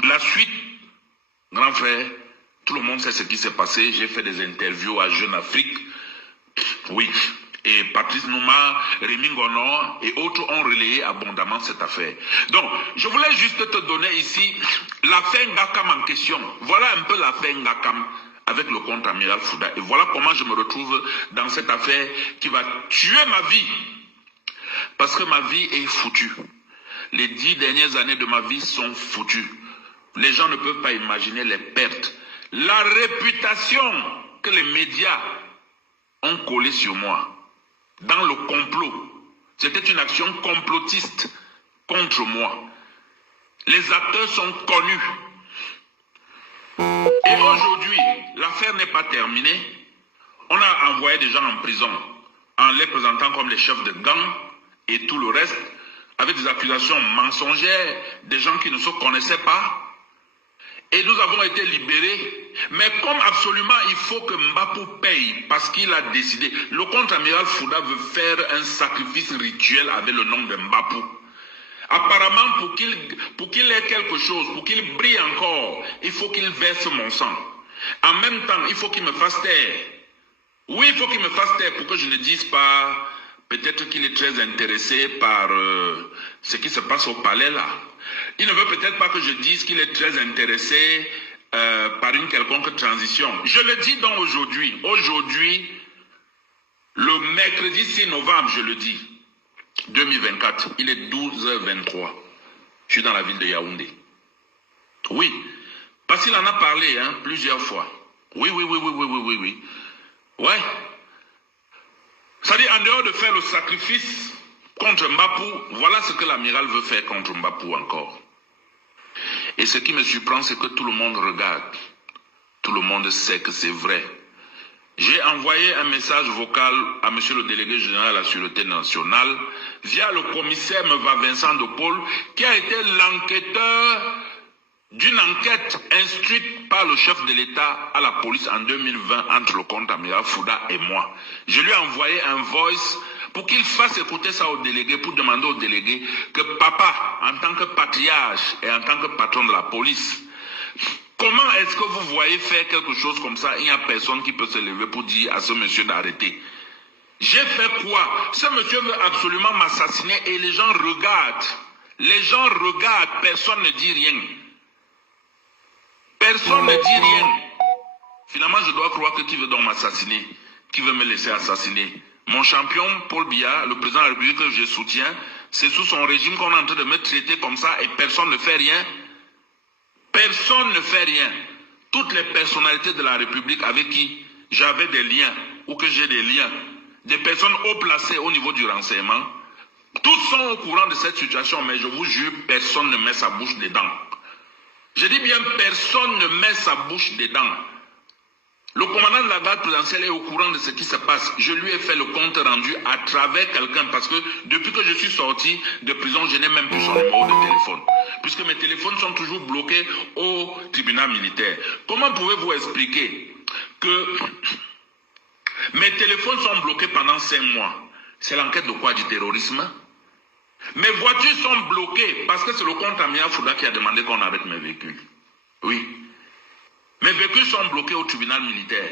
La suite, grand frère, tout le monde sait ce qui s'est passé. J'ai fait des interviews à Jeune Afrique. Oui. Et Patrice Nouma, Rémi Ngono et autres ont relayé abondamment cette affaire. Donc, je voulais juste te donner ici l'affaire Ngakam en question. Voilà un peu l'affaire Ngakam avec le contre-amiral Fouda. Et voilà comment je me retrouve dans cette affaire qui va tuer ma vie. Parce que ma vie est foutue. Les 10 dernières années de ma vie sont foutues. Les gens ne peuvent pas imaginer les pertes. La réputation que les médias ont collée sur moi. Dans le complot. C'était une action complotiste contre moi. Les acteurs sont connus. Et aujourd'hui, l'affaire n'est pas terminée. On a envoyé des gens en prison en les présentant comme les chefs de gang et tout le reste, avec des accusations mensongères, des gens qui ne se connaissaient pas. Et nous avons été libérés. Mais comme absolument il faut que Mbapou paye parce qu'il a décidé. Le contre-amiral Fouda veut faire un sacrifice rituel avec le nom de Mbapou. Apparemment, pour qu'il ait quelque chose, pour qu'il brille encore, il faut qu'il verse mon sang. En même temps, il faut qu'il me fasse taire. Oui, il faut qu'il me fasse taire pour que je ne dise pas, peut-être qu'il est très intéressé par ce qui se passe au palais là. Il ne veut peut-être pas que je dise qu'il est très intéressé par une quelconque transition. Je le dis donc aujourd'hui. Aujourd'hui, le mercredi 6 novembre, je le dis, 2024, il est 12h23. Je suis dans la ville de Yaoundé. Oui, parce qu'il en a parlé plusieurs fois. Oui. Ouais. C'est-à-dire, en dehors de faire le sacrifice contre Mbapou, voilà ce que l'amiral veut faire contre Mbapou encore. Et ce qui me surprend, c'est que tout le monde regarde. Tout le monde sait que c'est vrai. J'ai envoyé un message vocal à monsieur le délégué général à la Sûreté nationale via le commissaire Meva Vincent de Paul, qui a été l'enquêteur d'une enquête instruite par le chef de l'État à la police en 2020 entre le contre-amiral Fouda et moi. Je lui ai envoyé un voice pour qu'il fasse écouter ça au délégué, pour demander au délégué que papa, en tant que patriarche et en tant que patron de la police, comment est-ce que vous voyez faire quelque chose comme ça? Il n'y a personne qui peut se lever pour dire à ce monsieur d'arrêter. J'ai fait quoi? Ce monsieur veut absolument m'assassiner et les gens regardent. Les gens regardent, personne ne dit rien. Personne ne dit rien. Finalement, je dois croire que qui veut donc m'assassiner? Qui veut me laisser assassiner? Mon champion, Paul Biya, le président de la République que je soutiens, c'est sous son régime qu'on est en train de me traiter comme ça et personne ne fait rien. Personne ne fait rien. Toutes les personnalités de la République avec qui j'avais des liens ou que j'ai des liens, des personnes haut placées au niveau du renseignement, tous sont au courant de cette situation, mais je vous jure, personne ne met sa bouche dedans. Je dis bien, personne ne met sa bouche dedans. Le commandant de la garde présidentielle est au courant de ce qui se passe. Je lui ai fait le compte rendu à travers quelqu'un parce que depuis que je suis sorti de prison, je n'ai même plus son numéro de téléphone. Puisque mes téléphones sont toujours bloqués au tribunal militaire. Comment pouvez-vous expliquer que mes téléphones sont bloqués pendant 5 mois? C'est l'enquête de quoi? Du terrorisme? Mes voitures sont bloquées parce que c'est le contre-amiral Fouda qui a demandé qu'on arrête mes véhicules. Oui. Mes véhicules sont bloqués au tribunal militaire.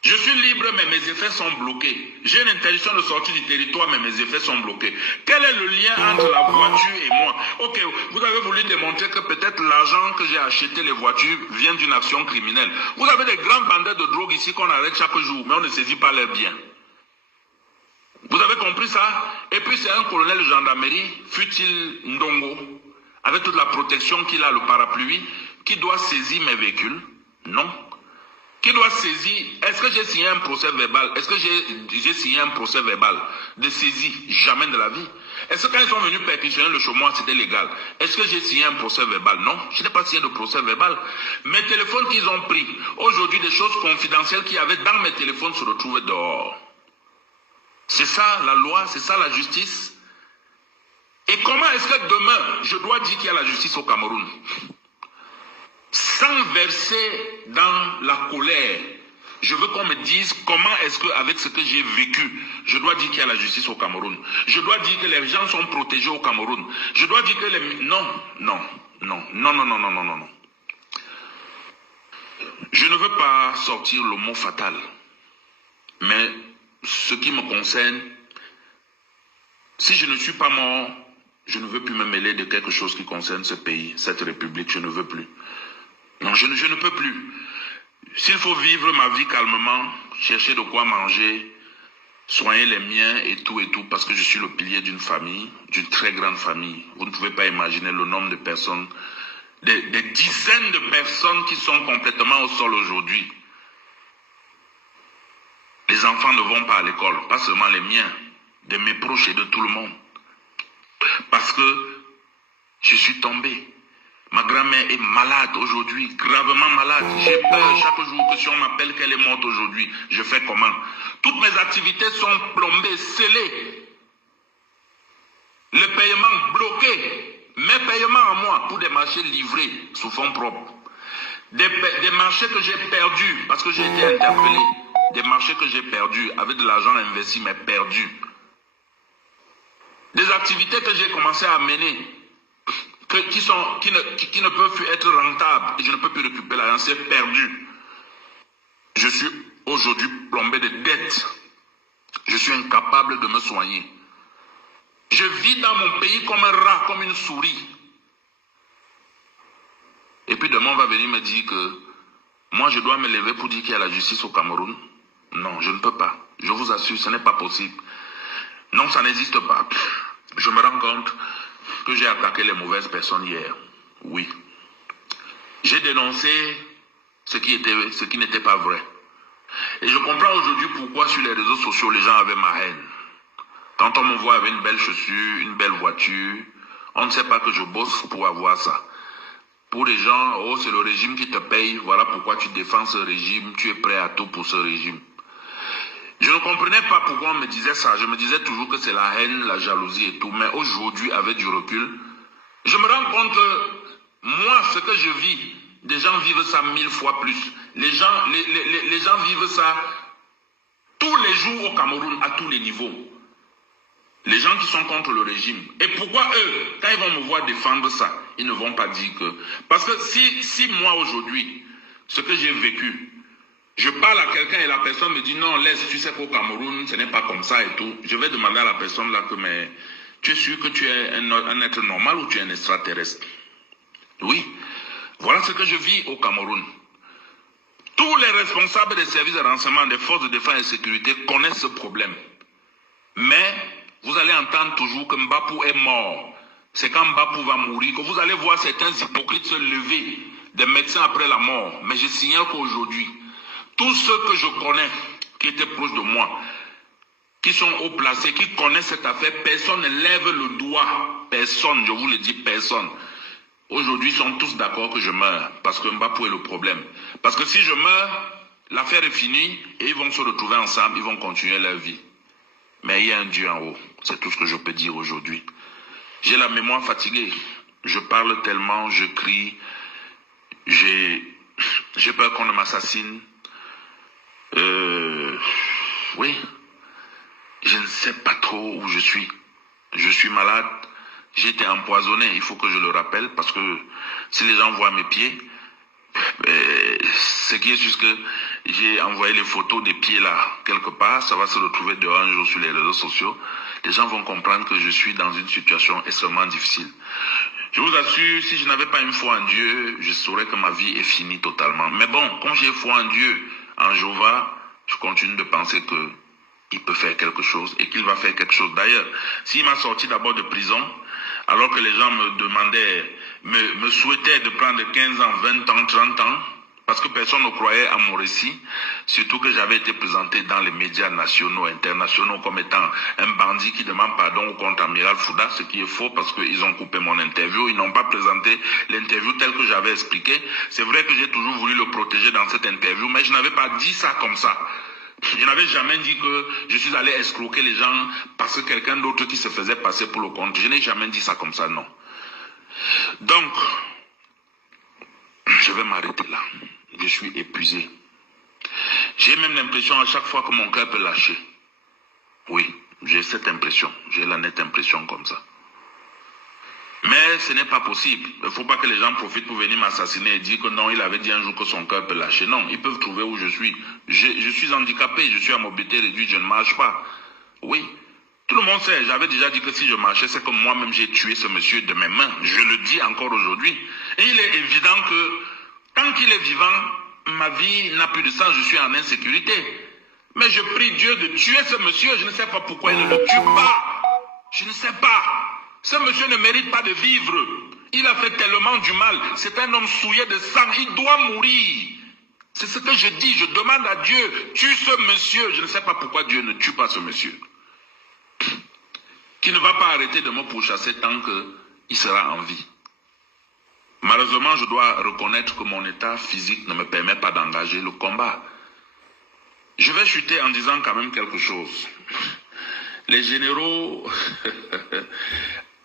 Je suis libre, mais mes effets sont bloqués. J'ai une interdiction de sortie du territoire, mais mes effets sont bloqués. Quel est le lien entre la voiture et moi? Ok, vous avez voulu démontrer que peut-être l'argent que j'ai acheté les voitures vient d'une action criminelle. Vous avez des grands bandits de drogue ici qu'on arrête chaque jour, mais on ne saisit pas leurs biens. Vous avez compris ça? Et puis c'est un colonel de gendarmerie, fut-il Ndongo, avec toute la protection qu'il a, le parapluie, qui doit saisir mes véhicules? Non. Qui doit saisir? Est-ce que j'ai signé un procès verbal? Est-ce que j'ai signé un procès verbal de saisie? Jamais de la vie. Est-ce que quand ils sont venus perquisitionner le chômage, c'était légal? Est-ce que j'ai signé un procès verbal? Non, je n'ai pas signé de procès verbal. Mes téléphones qu'ils ont pris, aujourd'hui des choses confidentielles qu'il y avait dans mes téléphones se retrouvent dehors. C'est ça la loi, c'est ça la justice. Et comment est-ce que demain, je dois dire qu'il y a la justice au Cameroun? Sans verser dans la colère, Je veux qu'on me dise comment est-ce qu'avec ce que j'ai vécu, je dois dire qu'il y a la justice au Cameroun. Je dois dire que les gens sont protégés au Cameroun. Je dois dire que les... Non. Je ne veux pas sortir le mot fatal. Mais ce qui me concerne, si je ne suis pas mort, je ne veux plus me mêler de quelque chose qui concerne ce pays, cette république, je ne veux plus. Non, je ne peux plus. S'il faut vivre ma vie calmement, chercher de quoi manger, soigner les miens et tout, parce que je suis le pilier d'une famille, d'une très grande famille. Vous ne pouvez pas imaginer le nombre de personnes, des dizaines de personnes qui sont complètement au sol aujourd'hui. Les enfants ne vont pas à l'école, pas seulement les miens, de mes proches et de tout le monde. Parce que je suis tombé. Ma grand-mère est malade aujourd'hui, gravement malade. J'ai peur chaque jour que si on m'appelle qu'elle est morte aujourd'hui, je fais comment? Toutes mes activités sont plombées, scellées. Le paiement bloqué. Mes paiements à moi pour des marchés livrés sous fonds propres. Des marchés que j'ai perdus parce que j'ai été interpellé. Des marchés que j'ai perdus avec de l'argent investi mais perdus. Des activités que j'ai commencé à mener qui ne peuvent plus être rentables et je ne peux plus récupérer l'argent, c'est perdu. Je suis aujourd'hui plombé de dettes. Je suis incapable de me soigner. Je vis dans mon pays comme un rat, comme une souris. Et puis demain on va venir me dire que moi je dois me lever pour dire qu'il y a la justice au Cameroun. Non, je ne peux pas. Je vous assure, ce n'est pas possible. Non, ça n'existe pas. Je me rends compte que j'ai attaqué les mauvaises personnes hier. Oui. J'ai dénoncé ce qui n'était pas vrai. Et je comprends aujourd'hui pourquoi sur les réseaux sociaux les gens avaient ma haine. Quand on me voit avec une belle chaussure, une belle voiture, on ne sait pas que je bosse pour avoir ça. Pour les gens, oh c'est le régime qui te paye, voilà pourquoi tu défends ce régime, tu es prêt à tout pour ce régime. Je ne comprenais pas pourquoi on me disait ça. Je me disais toujours que c'est la haine, la jalousie et tout. Mais aujourd'hui, avec du recul, je me rends compte que moi, ce que je vis, des gens vivent ça 1000 fois plus. Les gens vivent ça tous les jours au Cameroun, à tous les niveaux. Les gens qui sont contre le régime. Et pourquoi eux, quand ils vont me voir défendre ça, ils ne vont pas dire que... Parce que si moi aujourd'hui, ce que j'ai vécu, je parle à quelqu'un et la personne me dit non, laisse, tu sais qu'au Cameroun, ce n'est pas comme ça et tout. Je vais demander à la personne là que, mais tu es sûr que tu es un être normal ou tu es un extraterrestre? Oui. Voilà ce que je vis au Cameroun. Tous les responsables des services de renseignement, des forces de défense et de sécurité connaissent ce problème. Mais vous allez entendre toujours que Mbapou est mort. C'est quand Mbapou va mourir que vous allez voir certains hypocrites se lever, des médecins après la mort. Mais je signale qu'aujourd'hui, tous ceux que je connais, qui étaient proches de moi, qui sont haut placés, qui connaissent cette affaire, personne ne lève le doigt. Personne, je vous le dis, personne. Aujourd'hui, ils sont tous d'accord que je meurs, parce que Mbapou est le problème. Parce que si je meurs, l'affaire est finie, et ils vont se retrouver ensemble, ils vont continuer leur vie. Mais il y a un Dieu en haut, c'est tout ce que je peux dire aujourd'hui. J'ai la mémoire fatiguée, je parle tellement, je crie, j'ai peur qu'on ne m'assassine. Oui, je ne sais pas trop où je suis. Je suis malade, j'ai été empoisonné, il faut que je le rappelle, parce que si les gens voient mes pieds, ce qui est juste que j'ai envoyé les photos des pieds là, quelque part, ça va se retrouver dehors un jour sur les réseaux sociaux. Les gens vont comprendre que je suis dans une situation extrêmement difficile. Je vous assure, si je n'avais pas une foi en Dieu, je saurais que ma vie est finie totalement. Mais bon, comme j'ai foi en Dieu, en Jéhovah, je continue de penser que il peut faire quelque chose et qu'il va faire quelque chose. D'ailleurs, s'il m'a sorti d'abord de prison, alors que les gens me demandaient, me souhaitaient de prendre 15 ans, 20 ans, 30 ans, parce que personne ne croyait à mon récit, surtout que j'avais été présenté dans les médias nationaux, internationaux, comme étant un bandit qui demande pardon au contre-amiral Fouda, ce qui est faux parce qu'ils ont coupé mon interview, ils n'ont pas présenté l'interview telle que j'avais expliqué. C'est vrai que j'ai toujours voulu le protéger dans cette interview, mais je n'avais pas dit ça comme ça. Je n'avais jamais dit que je suis allé escroquer les gens parce que quelqu'un d'autre qui se faisait passer pour le compte. Je n'ai jamais dit ça comme ça, non. Donc, je vais m'arrêter là. Je suis épuisé. J'ai même l'impression à chaque fois que mon cœur peut lâcher. Oui, j'ai cette impression. J'ai la nette impression comme ça. Mais ce n'est pas possible. Il ne faut pas que les gens profitent pour venir m'assassiner et dire que non, il avait dit un jour que son cœur peut lâcher. Non, ils peuvent trouver où je suis. Je suis handicapé, je suis à mobilité réduite, je ne marche pas. Oui, tout le monde sait. J'avais déjà dit que si je marchais, c'est que moi-même j'ai tué ce monsieur de mes mains. Je le dis encore aujourd'hui. Et il est évident que tant qu'il est vivant, ma vie n'a plus de sens, je suis en insécurité. Mais je prie Dieu de tuer ce monsieur. Je ne sais pas pourquoi il ne le tue pas. Je ne sais pas. Ce monsieur ne mérite pas de vivre. Il a fait tellement du mal. C'est un homme souillé de sang. Il doit mourir. C'est ce que je dis. Je demande à Dieu, tue ce monsieur. Je ne sais pas pourquoi Dieu ne tue pas ce monsieur. Qui ne va pas arrêter de me pourchasser tant qu'il sera en vie. Malheureusement, je dois reconnaître que mon état physique ne me permet pas d'engager le combat. Je vais chuter en disant quand même quelque chose. Les généraux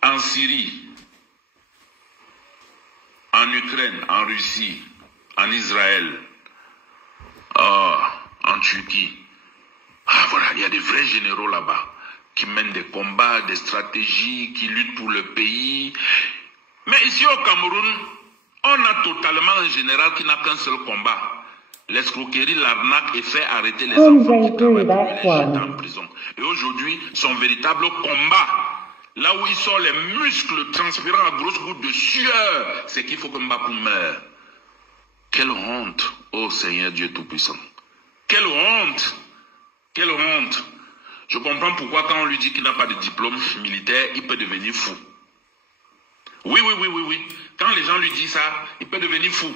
en Syrie, en Ukraine, en Russie, en Israël, en Turquie. Ah voilà, il y a des vrais généraux là-bas qui mènent des combats, des stratégies, qui luttent pour le pays. Mais ici au Cameroun, on a totalement un général qui n'a qu'un seul combat. L'escroquerie, l'arnaque et fait arrêter les enfants qui travaillent pour les jeter en prison. Et aujourd'hui, son véritable combat, là où il sort les muscles transpirant à grosses gouttes de sueur, c'est qu'il faut que Mbapou meure. Quelle honte, ô Seigneur Dieu Tout-Puissant. Quelle honte. Quelle honte. Je comprends pourquoi quand on lui dit qu'il n'a pas de diplôme militaire, il peut devenir fou. Oui. Quand les gens lui disent ça, il peut devenir fou.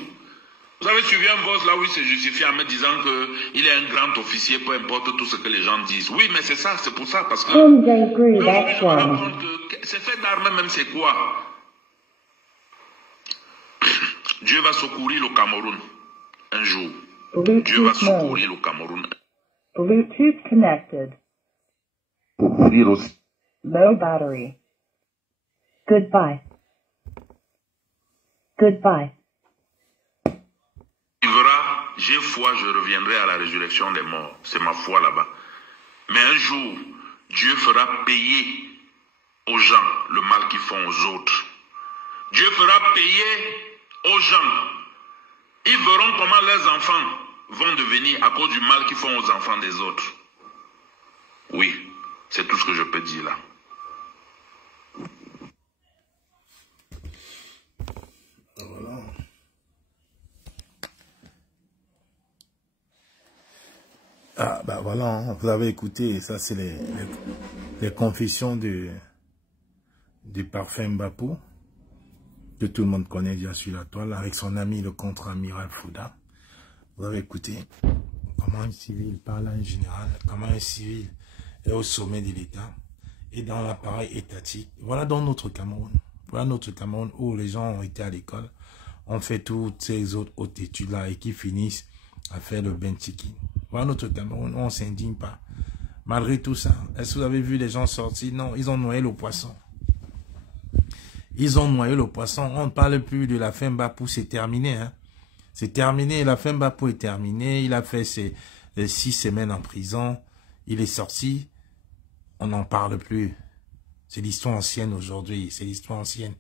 Vous avez suivi un boss là où il se justifie en me disant qu'il est un grand officier, peu importe tout ce que les gens disent. Oui, mais c'est ça, c'est pour ça, parce que... c'est fait d'armes même, c'est quoi? Dieu va secourir le Cameroun un jour. Dieu va secourir le Cameroun. Bluetooth connected. Low battery. Goodbye. Goodbye. J'ai foi, je reviendrai à la résurrection des morts. C'est ma foi là-bas. Mais un jour, Dieu fera payer aux gens le mal qu'ils font aux autres. Dieu fera payer aux gens. Ils verront comment leurs enfants vont devenir à cause du mal qu'ils font aux enfants des autres. Oui, c'est tout ce que je peux dire là. Voilà. Ah, bah voilà, hein, vous avez écouté, ça c'est les confessions du parfum Mbapou, que tout le monde connaît bien sur la toile, avec son ami le contre-amiral Fouda. Vous avez écouté comment un civil parle à un général, comment un civil est au sommet de l'État et dans l'appareil étatique. Voilà dans notre Cameroun. Voilà notre Cameroun où les gens ont été à l'école, ont fait toutes ces autres hautes études-là et qui finissent à faire le benchiki. Voilà notre Cameroun, on ne s'indigne pas. Malgré tout ça, est-ce que vous avez vu les gens sortir? Non, ils ont noyé le poisson. Ils ont noyé le poisson. On ne parle plus de la fin Mbapou, c'est terminé. Hein? C'est terminé, la fin Mbapou est terminée. Il a fait ses 6 semaines en prison. Il est sorti. On n'en parle plus. C'est l'histoire ancienne aujourd'hui. C'est l'histoire ancienne.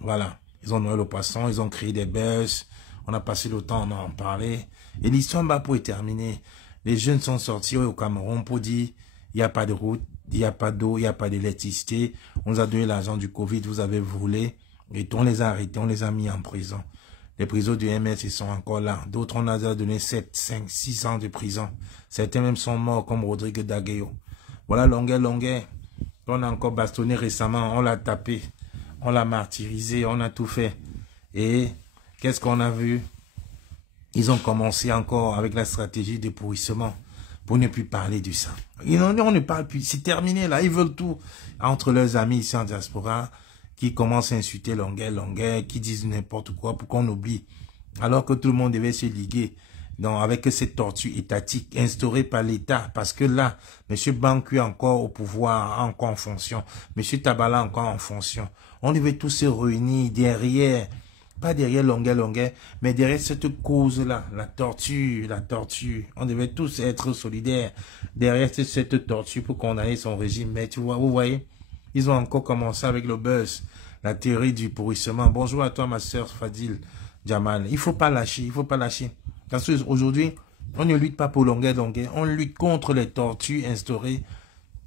Voilà. Ils ont noyé le poisson, ils ont créé des buzz. On a passé le temps à en parler. Et l'histoire Mbapou est terminée. Les jeunes sont sortis au Cameroun pour dire il n'y a pas de route, il n'y a pas d'eau, il n'y a pas d'électricité. On nous a donné l'argent du Covid, vous avez volé. Et on les a arrêtés, on les a mis en prison. Les prisons du MS, ils sont encore là. D'autres, on a donné 7, 5, 6 ans de prison. Certains même sont morts, comme Rodrigue Dagueyo. Voilà, Longuet. On a encore bastonné récemment, on l'a tapé. On l'a martyrisé, on a tout fait. Et qu'est-ce qu'on a vu? Ils ont commencé encore avec la stratégie de pourrissement pour ne plus parler de ça. On ne parle plus, c'est terminé là. Ils veulent tout entre leurs amis ici en diaspora qui commencent à insulter Longuet, qui disent n'importe quoi pour qu'on oublie. Alors que tout le monde devait se liguer avec cette tortue étatique instaurée par l'État. Parce que là, M. Banqui est encore au pouvoir, encore en fonction. M. Tabala encore en fonction. On devait tous se réunir derrière Pas derrière longueur, mais derrière cette cause-là, la torture. On devait tous être solidaires derrière cette torture pour condamner son régime. Mais tu vois, vous voyez, ils ont encore commencé avec le buzz, la théorie du pourrissement. Bonjour à toi, ma sœur Fadil Jamal. Il faut pas lâcher. Parce qu'aujourd'hui, on ne lutte pas pour longueur, on lutte contre les tortures instaurées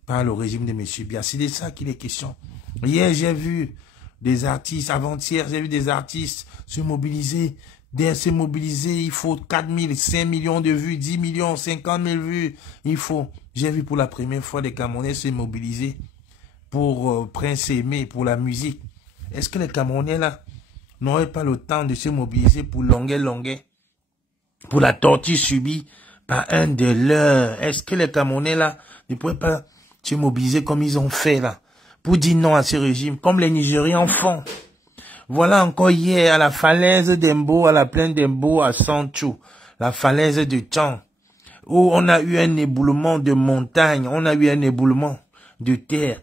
par le régime de M. Biya. C'est de ça qu'il est question. Hier, j'ai vu des artistes, avant-hier, j'ai vu des artistes se mobiliser. Il faut 4 000, 5 millions de vues, 10 millions, 50 000 vues. J'ai vu pour la première fois des Camerounais se mobiliser pour Prince Aimé, pour la musique. Est-ce que les Camerounais, là, n'auraient pas le temps de se mobiliser pour longueur, pour la torture subie par un de leurs? Est-ce que les Camerounais, là, ne pourraient pas se mobiliser comme ils ont fait, là, pour dire non à ce régime, comme les Nigérians font? Voilà encore hier, à la falaise d'Embo, à la plaine d'Embo, à Sancho, la falaise de Tchang, où on a eu un éboulement de montagne, on a eu un éboulement de terre.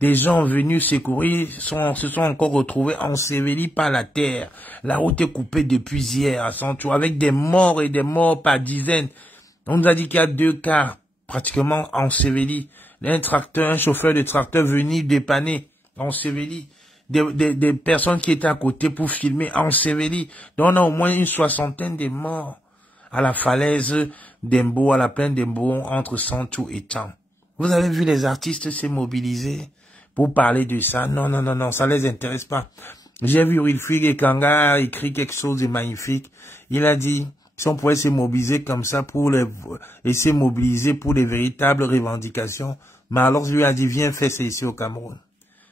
Des gens venus secourir se sont encore retrouvés ensevelis par la terre. La route est coupée depuis hier à Sancho, avec des morts et des morts par dizaines. On nous a dit qu'il y a 2 cas pratiquement ensevelis. Un chauffeur de tracteur venu dépanner, ensevelis. Des personnes qui étaient à côté pour filmer, ensevelis. Donc on a au moins une 60aine de morts à la falaise d'Embo, à la plaine d'Embo, entre Sancho et Tchang. Vous avez vu les artistes se mobiliser pour parler de ça? Non, ça les intéresse pas. J'ai vu Wilfried Ekanga écrit quelque chose de magnifique. Il a dit, si on pouvait se mobiliser comme ça et se mobiliser pour les véritables revendications, mais alors je lui ai dit, viens faire ça ici au Cameroun.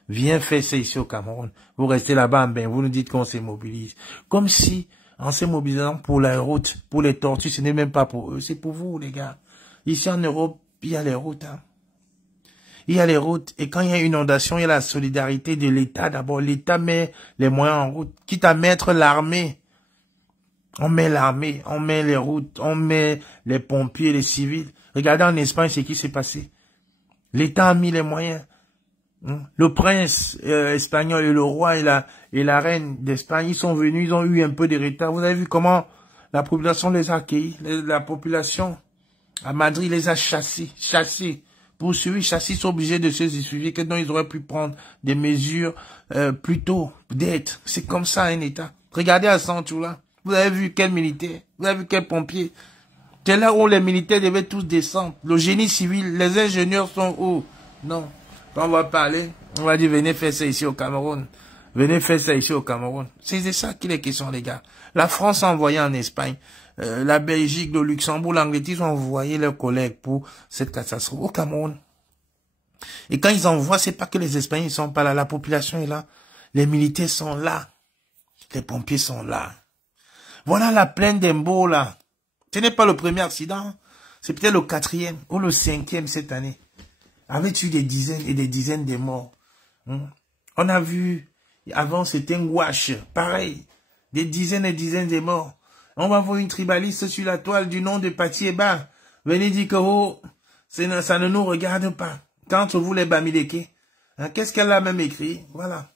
Viens faire ça ici au Cameroun. Vous restez là-bas, ben, vous nous dites qu'on se mobilise. Comme si, en se mobilisant pour la route, pour les tortues, ce n'est même pas pour eux, c'est pour vous, les gars. Ici en Europe, il y a les routes, hein. Il y a les routes, et quand il y a une inondation, il y a la solidarité de l'État. D'abord, l'État met les moyens en route, quitte à mettre l'armée. On met l'armée, on met les routes, on met les pompiers, les civils. Regardez en Espagne ce qui s'est passé. L'État a mis les moyens. Le prince espagnol et le roi et la reine d'Espagne, ils sont venus, ils ont eu un peu de retard. Vous avez vu comment la population les a accueillis. La population à Madrid les a chassés. Poursuivis, chassés, ils sont obligés de se justifier que non, ils auraient pu prendre des mesures plus tôt, d'être. C'est comme ça un État. Regardez à Sancho là. Vous avez vu quel militaire, vous avez vu quel pompier. C'est là où les militaires devaient tous descendre. Le génie civil, les ingénieurs sont où? Non. Quand on va parler, on va dire venez faire ça ici au Cameroun. Venez faire ça ici au Cameroun. C'est de ça qu'il est question, les gars. La France a envoyé en Espagne. La Belgique, le Luxembourg, l'Angleterre ont envoyé leurs collègues pour cette catastrophe au Cameroun. Et quand ils envoient, c'est pas que les Espagnols ne sont pas là. La population est là. Les militaires sont là. Les pompiers sont là. Voilà la plaine d'Embo, là. Ce n'est pas le premier accident. C'est peut-être le 4e ou le 5e cette année. Avec eu des dizaines et des dizaines de morts. On a vu, avant c'était un wash, pareil. Des dizaines et dizaines de morts. On va voir une tribaliste sur la toile du nom de Pati Eba. Venez dire que oh, ça ne nous regarde pas. Quand vous les Bamileke, qu'est-ce qu'elle a même écrit? Voilà.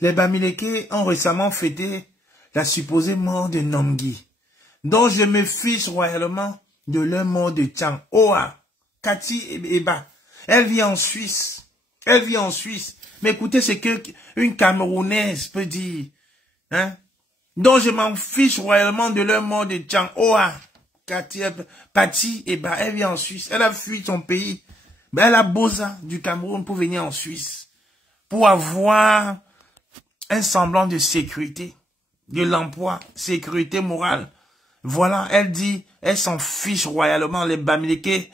Les Bamileke ont récemment fêté la supposée mort de Nomgui, dont je me fiche royalement de leur mort de Tchang. Oa, Kati Eba. Elle vit en Suisse. Mais écoutez ce que une Camerounaise peut dire. Donc je m'en fiche royalement de leur mort de Tchang. Oa, Pati Eba. Elle vit en Suisse. Elle a fui son pays. Mais elle a besoin du Cameroun pour venir en Suisse. Pour avoir un semblant de sécurité. De l'emploi. Sécurité morale. Voilà, elle dit, elle s'en fiche royalement, les Bamileke.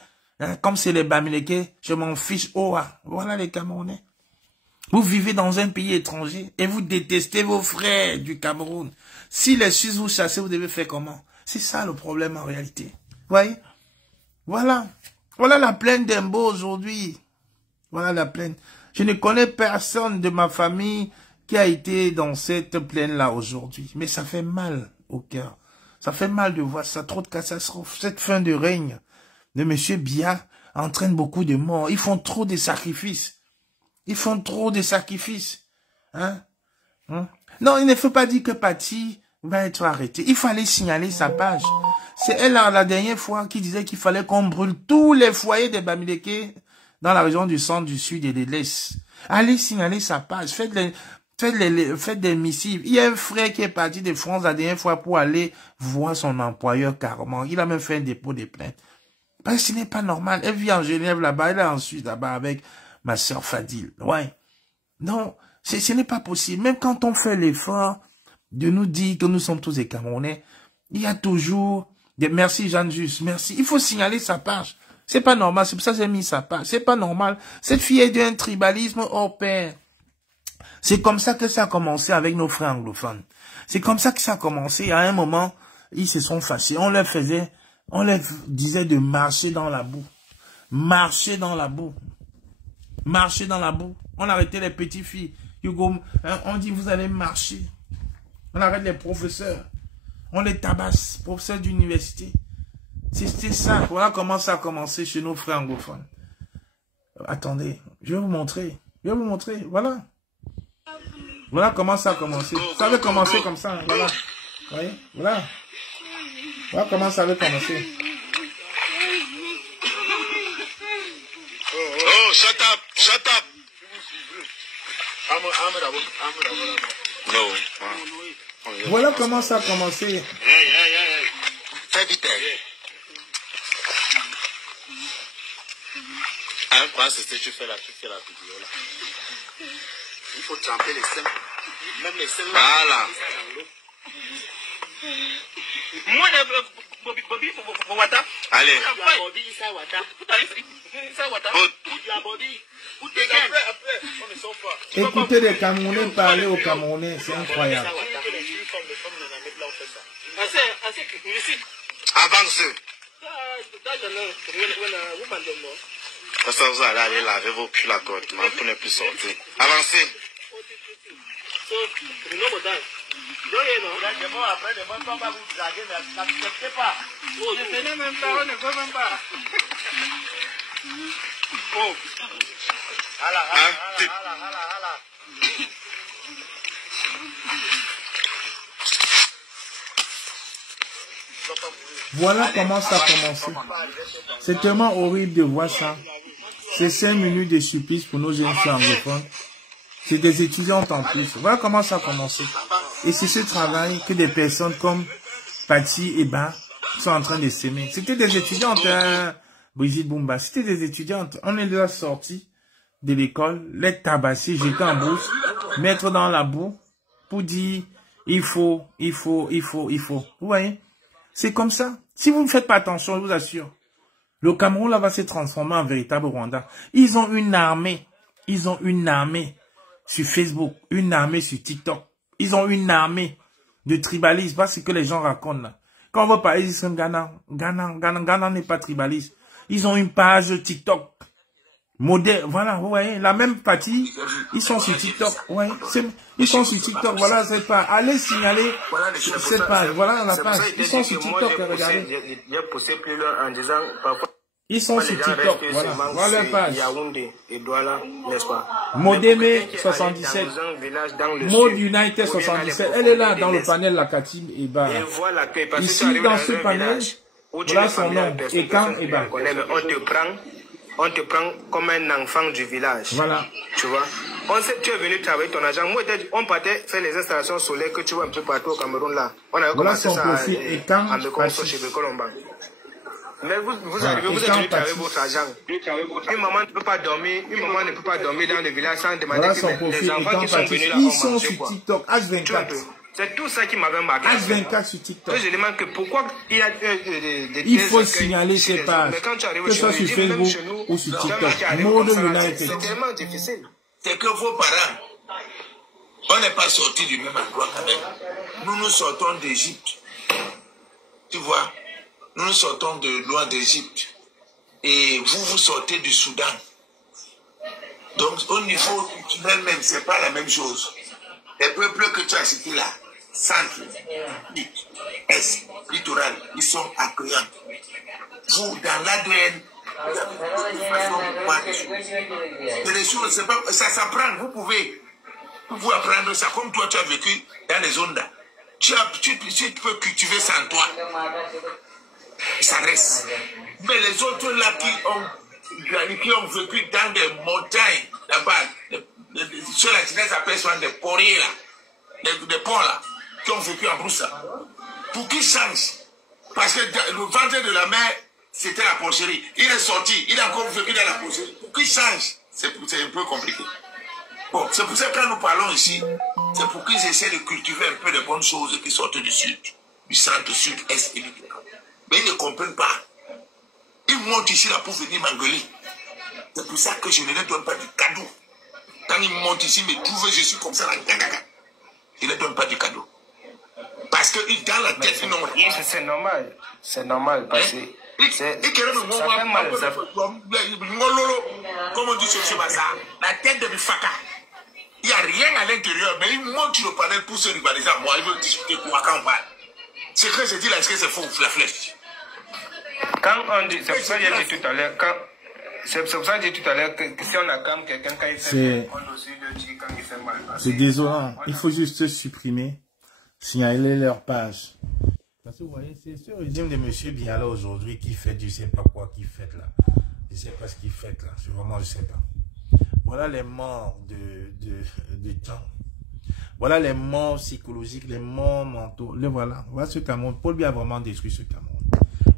Comme c'est les Bamileke, je m'en fiche. Voilà les Camerounais. Vous vivez dans un pays étranger et vous détestez vos frères du Cameroun. Si les Suisses vous chassent, vous devez faire comment? C'est ça le problème en réalité. Vous voyez? Voilà. Voilà la plaine d'Embo aujourd'hui. Voilà la plaine. Je ne connais personne de ma famille qui a été dans cette plaine-là aujourd'hui. Mais ça fait mal au cœur. Ça fait mal de voir ça. Trop de catastrophes. Cette fin de règne de M. Biya entraîne beaucoup de morts. Ils font trop de sacrifices. Hein? Non, il ne faut pas dire que Patty va être arrêtée. Il faut aller signaler sa page. C'est elle, la dernière fois, qui disait qu'il fallait qu'on brûle tous les foyers des Bamileke dans la région du centre, du sud et de l'est. Allez signaler sa page. Faites des missives. Il y a un frère qui est parti de France la dernière fois pour aller voir son employeur carrément. Il a même fait un dépôt de plainte. Parce que ce n'est pas normal. Elle vit en Genève là-bas, elle est en Suisse là-bas avec ma soeur Fadil. Ouais. Non, ce n'est pas possible. Même quand on fait l'effort de nous dire que nous sommes tous des Camerounais, il y a toujours des... Merci Jeanne Juste, merci. Il faut signaler sa page. C'est pas normal, c'est pour ça que j'ai mis sa page. C'est pas normal. Cette fille est d'un tribalisme hors pair. C'est comme ça que ça a commencé avec nos frères anglophones. C'est comme ça que ça a commencé. À un moment, ils se sont fâchés. On leur disait de marcher dans la boue. Marcher dans la boue. Marcher dans la boue. On arrêtait les petites filles. On dit, vous allez marcher. On arrête les professeurs. On les tabasse, professeurs d'université. C'était ça. Voilà comment ça a commencé chez nos frères anglophones. Attendez, je vais vous montrer. Je vais vous montrer. Voilà. Voilà comment ça a commencé. Ça avait commencé comme ça. Voilà. Vous voyez? Voilà. Voilà comment ça avait commencé. Oh, shut up, shut up. Voilà comment ça a commencé. Fais vite. Hein, prends ce que tu fais la vidéo là. Il faut tremper les seins. Même les seins. Voilà. Moi, Bobby, pour Wata. Allez. Bobby, ça Wata. Écoutez les Camerounais parler aux Camerounais, c'est incroyable. Avance. Parce que vous allez aller laver vos culs la côte, mais vous ne plus sortir. Avancez. Voilà comment ça a commencé. C'est tellement horrible de voir ça. C'est 5 minutes de supplice pour nos jeunes filles anglophones. C'est des étudiantes en plus. Voilà comment ça a commencé. Et c'est ce travail que des personnes comme Patty et Ba sont en train de s'aimer. C'était des étudiantes, Brigitte Bumba. C'était des étudiantes. On est déjà sortis de l'école, les tabasser, jeter en brousse, mettre dans la boue pour dire il faut. Vous voyez? C'est comme ça. Si vous ne faites pas attention, je vous assure, le Cameroun là va se transformer en véritable Rwanda. Ils ont une armée. Ils ont une armée sur Facebook, une armée sur TikTok. Ils ont une armée de tribalistes. Voilà ce que les gens racontent là. Quand on va parler du Ghana n'est pas tribaliste. Ils ont une page TikTok. Modèle, voilà, vous voyez, la même partie, ils sont sur TikTok, ouais, ils sont sur TikTok, voilà, c'est pas, allez signaler cette page, voilà la page, ils sont sur TikTok, regardez. Ils sont sur TikTok, voilà, voilà la page. Modeme 77, Mode United 77, elle est là dans le panel, la Katim Eba. Ici, dans ce panel, voilà son nom, Ekan Eba. On te prend comme un enfant du village. Voilà. Tu vois. On sait que tu es venu travailler ton argent. Moi, on partait faire les installations solaires que tu vois un peu partout au Cameroun là. On a commencé ça à Mekonso chez Bekolomba. Mais vous arrivez, vous êtes venu travailler votre argent. Une maman ne peut pas dormir, dans le village sans demander que les enfants qui sont venus là ils sont sur TikTok, H24. C'est tout ça qui m'avait marqué. H24 sur TikTok. Je demande que pourquoi il y a il faut signaler ces pages, que ce soit sur Facebook ou sur TikTok. Mode United. C'est tellement difficile. C'est que vos parents, on n'est pas sortis du même endroit quand même. Nous sortons d'Égypte. Tu vois, nous sortons de loin d'Égypte. Et vous sortez du Soudan. Donc au niveau culturel même, c'est pas la même chose. Les peuples que tu as cités là, centre, est, littoral, ils sont accueillants. Vous, dans l'ADN, c'est des choses, ça s'apprend, vous pouvez. Vous pouvez apprendre ça comme toi, tu as vécu dans les zones là. Tu peux cultiver ça en toi. Ça reste. Mais les autres là qui ont vécu dans des montagnes, là-bas, ceux-là qui appellent souvent des porés là, des porcs là, qui ont vécu en brousse là, pour qu'ils changent. Parce que le ventre de la mer, c'était la porcherie. Il est sorti, il a encore vécu dans la porcherie. Pour qu'ils changent, c'est un peu compliqué. Bon, c'est pour ça que quand nous parlons ici, c'est pour qu'ils essaient de cultiver un peu de bonnes choses qui sortent du sud, du centre, du sud, est et du nord. Mais ils ne comprennent pas. Ils montent ici là pour venir m'engueuler. C'est pour ça que je ne leur donne pas du cadeau. Quand ils montent ici, me trouvent, je suis comme ça, là, je ne leur donne pas du cadeau. Parce que dans la tête, ils n'ont rien. C'est normal. C'est normal parce que... Ça fait mal, ça fait... Comme on dit sur ce bazar, la tête de Bifaka. Il n'y a rien à l'intérieur, mais ils montent sur le panel pour se rivaliser à moi. Ils veulent discuter pour moi quand on parle. Ce que je dis là, est-ce que c'est faux, la flèche? Quand on dit, c'est pour ça que j'ai dit tout à l'heure, c'est pour ça que j'ai dit tout à l'heure que si on acclame quelqu'un quand il fait mal, on aussi le dit quand il fait mal. C'est désolant. Il faut juste supprimer, signaler leur page. Parce que vous voyez, c'est ce régime de M. Biala aujourd'hui qui fait, je ne sais pas quoi qu'il fait là. Je ne sais pas ce qu'il fait là. Vraiment, je ne sais pas. Voilà les morts de temps. Voilà les morts psychologiques, les morts mentaux. Le voilà. Voilà ce Cameroun. Paul Biya a vraiment détruit ce Cameroun.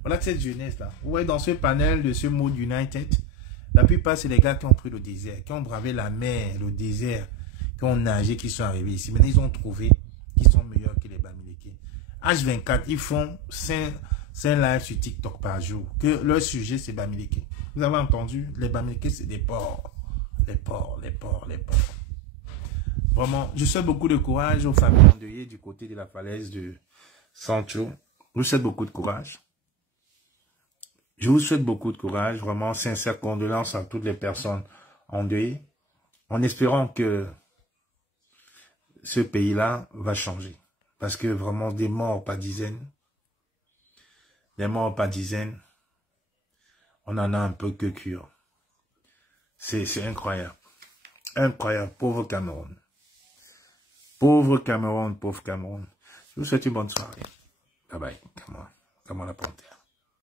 Voilà cette jeunesse-là. Vous voyez dans ce panel de ce Mode United, la plupart c'est les gars qui ont pris le désert, qui ont bravé la mer, le désert, qui ont nagé, qui sont arrivés ici. Maintenant, ils ont trouvé qu'ils sont meilleurs que les Bamileke. H24, ils font 5 lives sur TikTok par jour. Que leur sujet, c'est Bamileke. Vous avez entendu? Les Bamileke, c'est des porcs. Les porcs, les porcs, les porcs. Vraiment, je souhaite beaucoup de courage aux familles endeuillées du côté de la falaise de Sancho. Je vous souhaite beaucoup de courage. Je vous souhaite beaucoup de courage. Vraiment, sincère condoléances à toutes les personnes endeuillées. En espérant que ce pays-là va changer. Parce que vraiment, des morts par dizaines. Des morts par dizaines. On en a un peu que cure. C'est incroyable. Incroyable. Pauvre Cameroun. Pauvre Cameroun, pauvre Cameroun. Je vous souhaite une bonne soirée. Bye bye. Cameroun la panthère.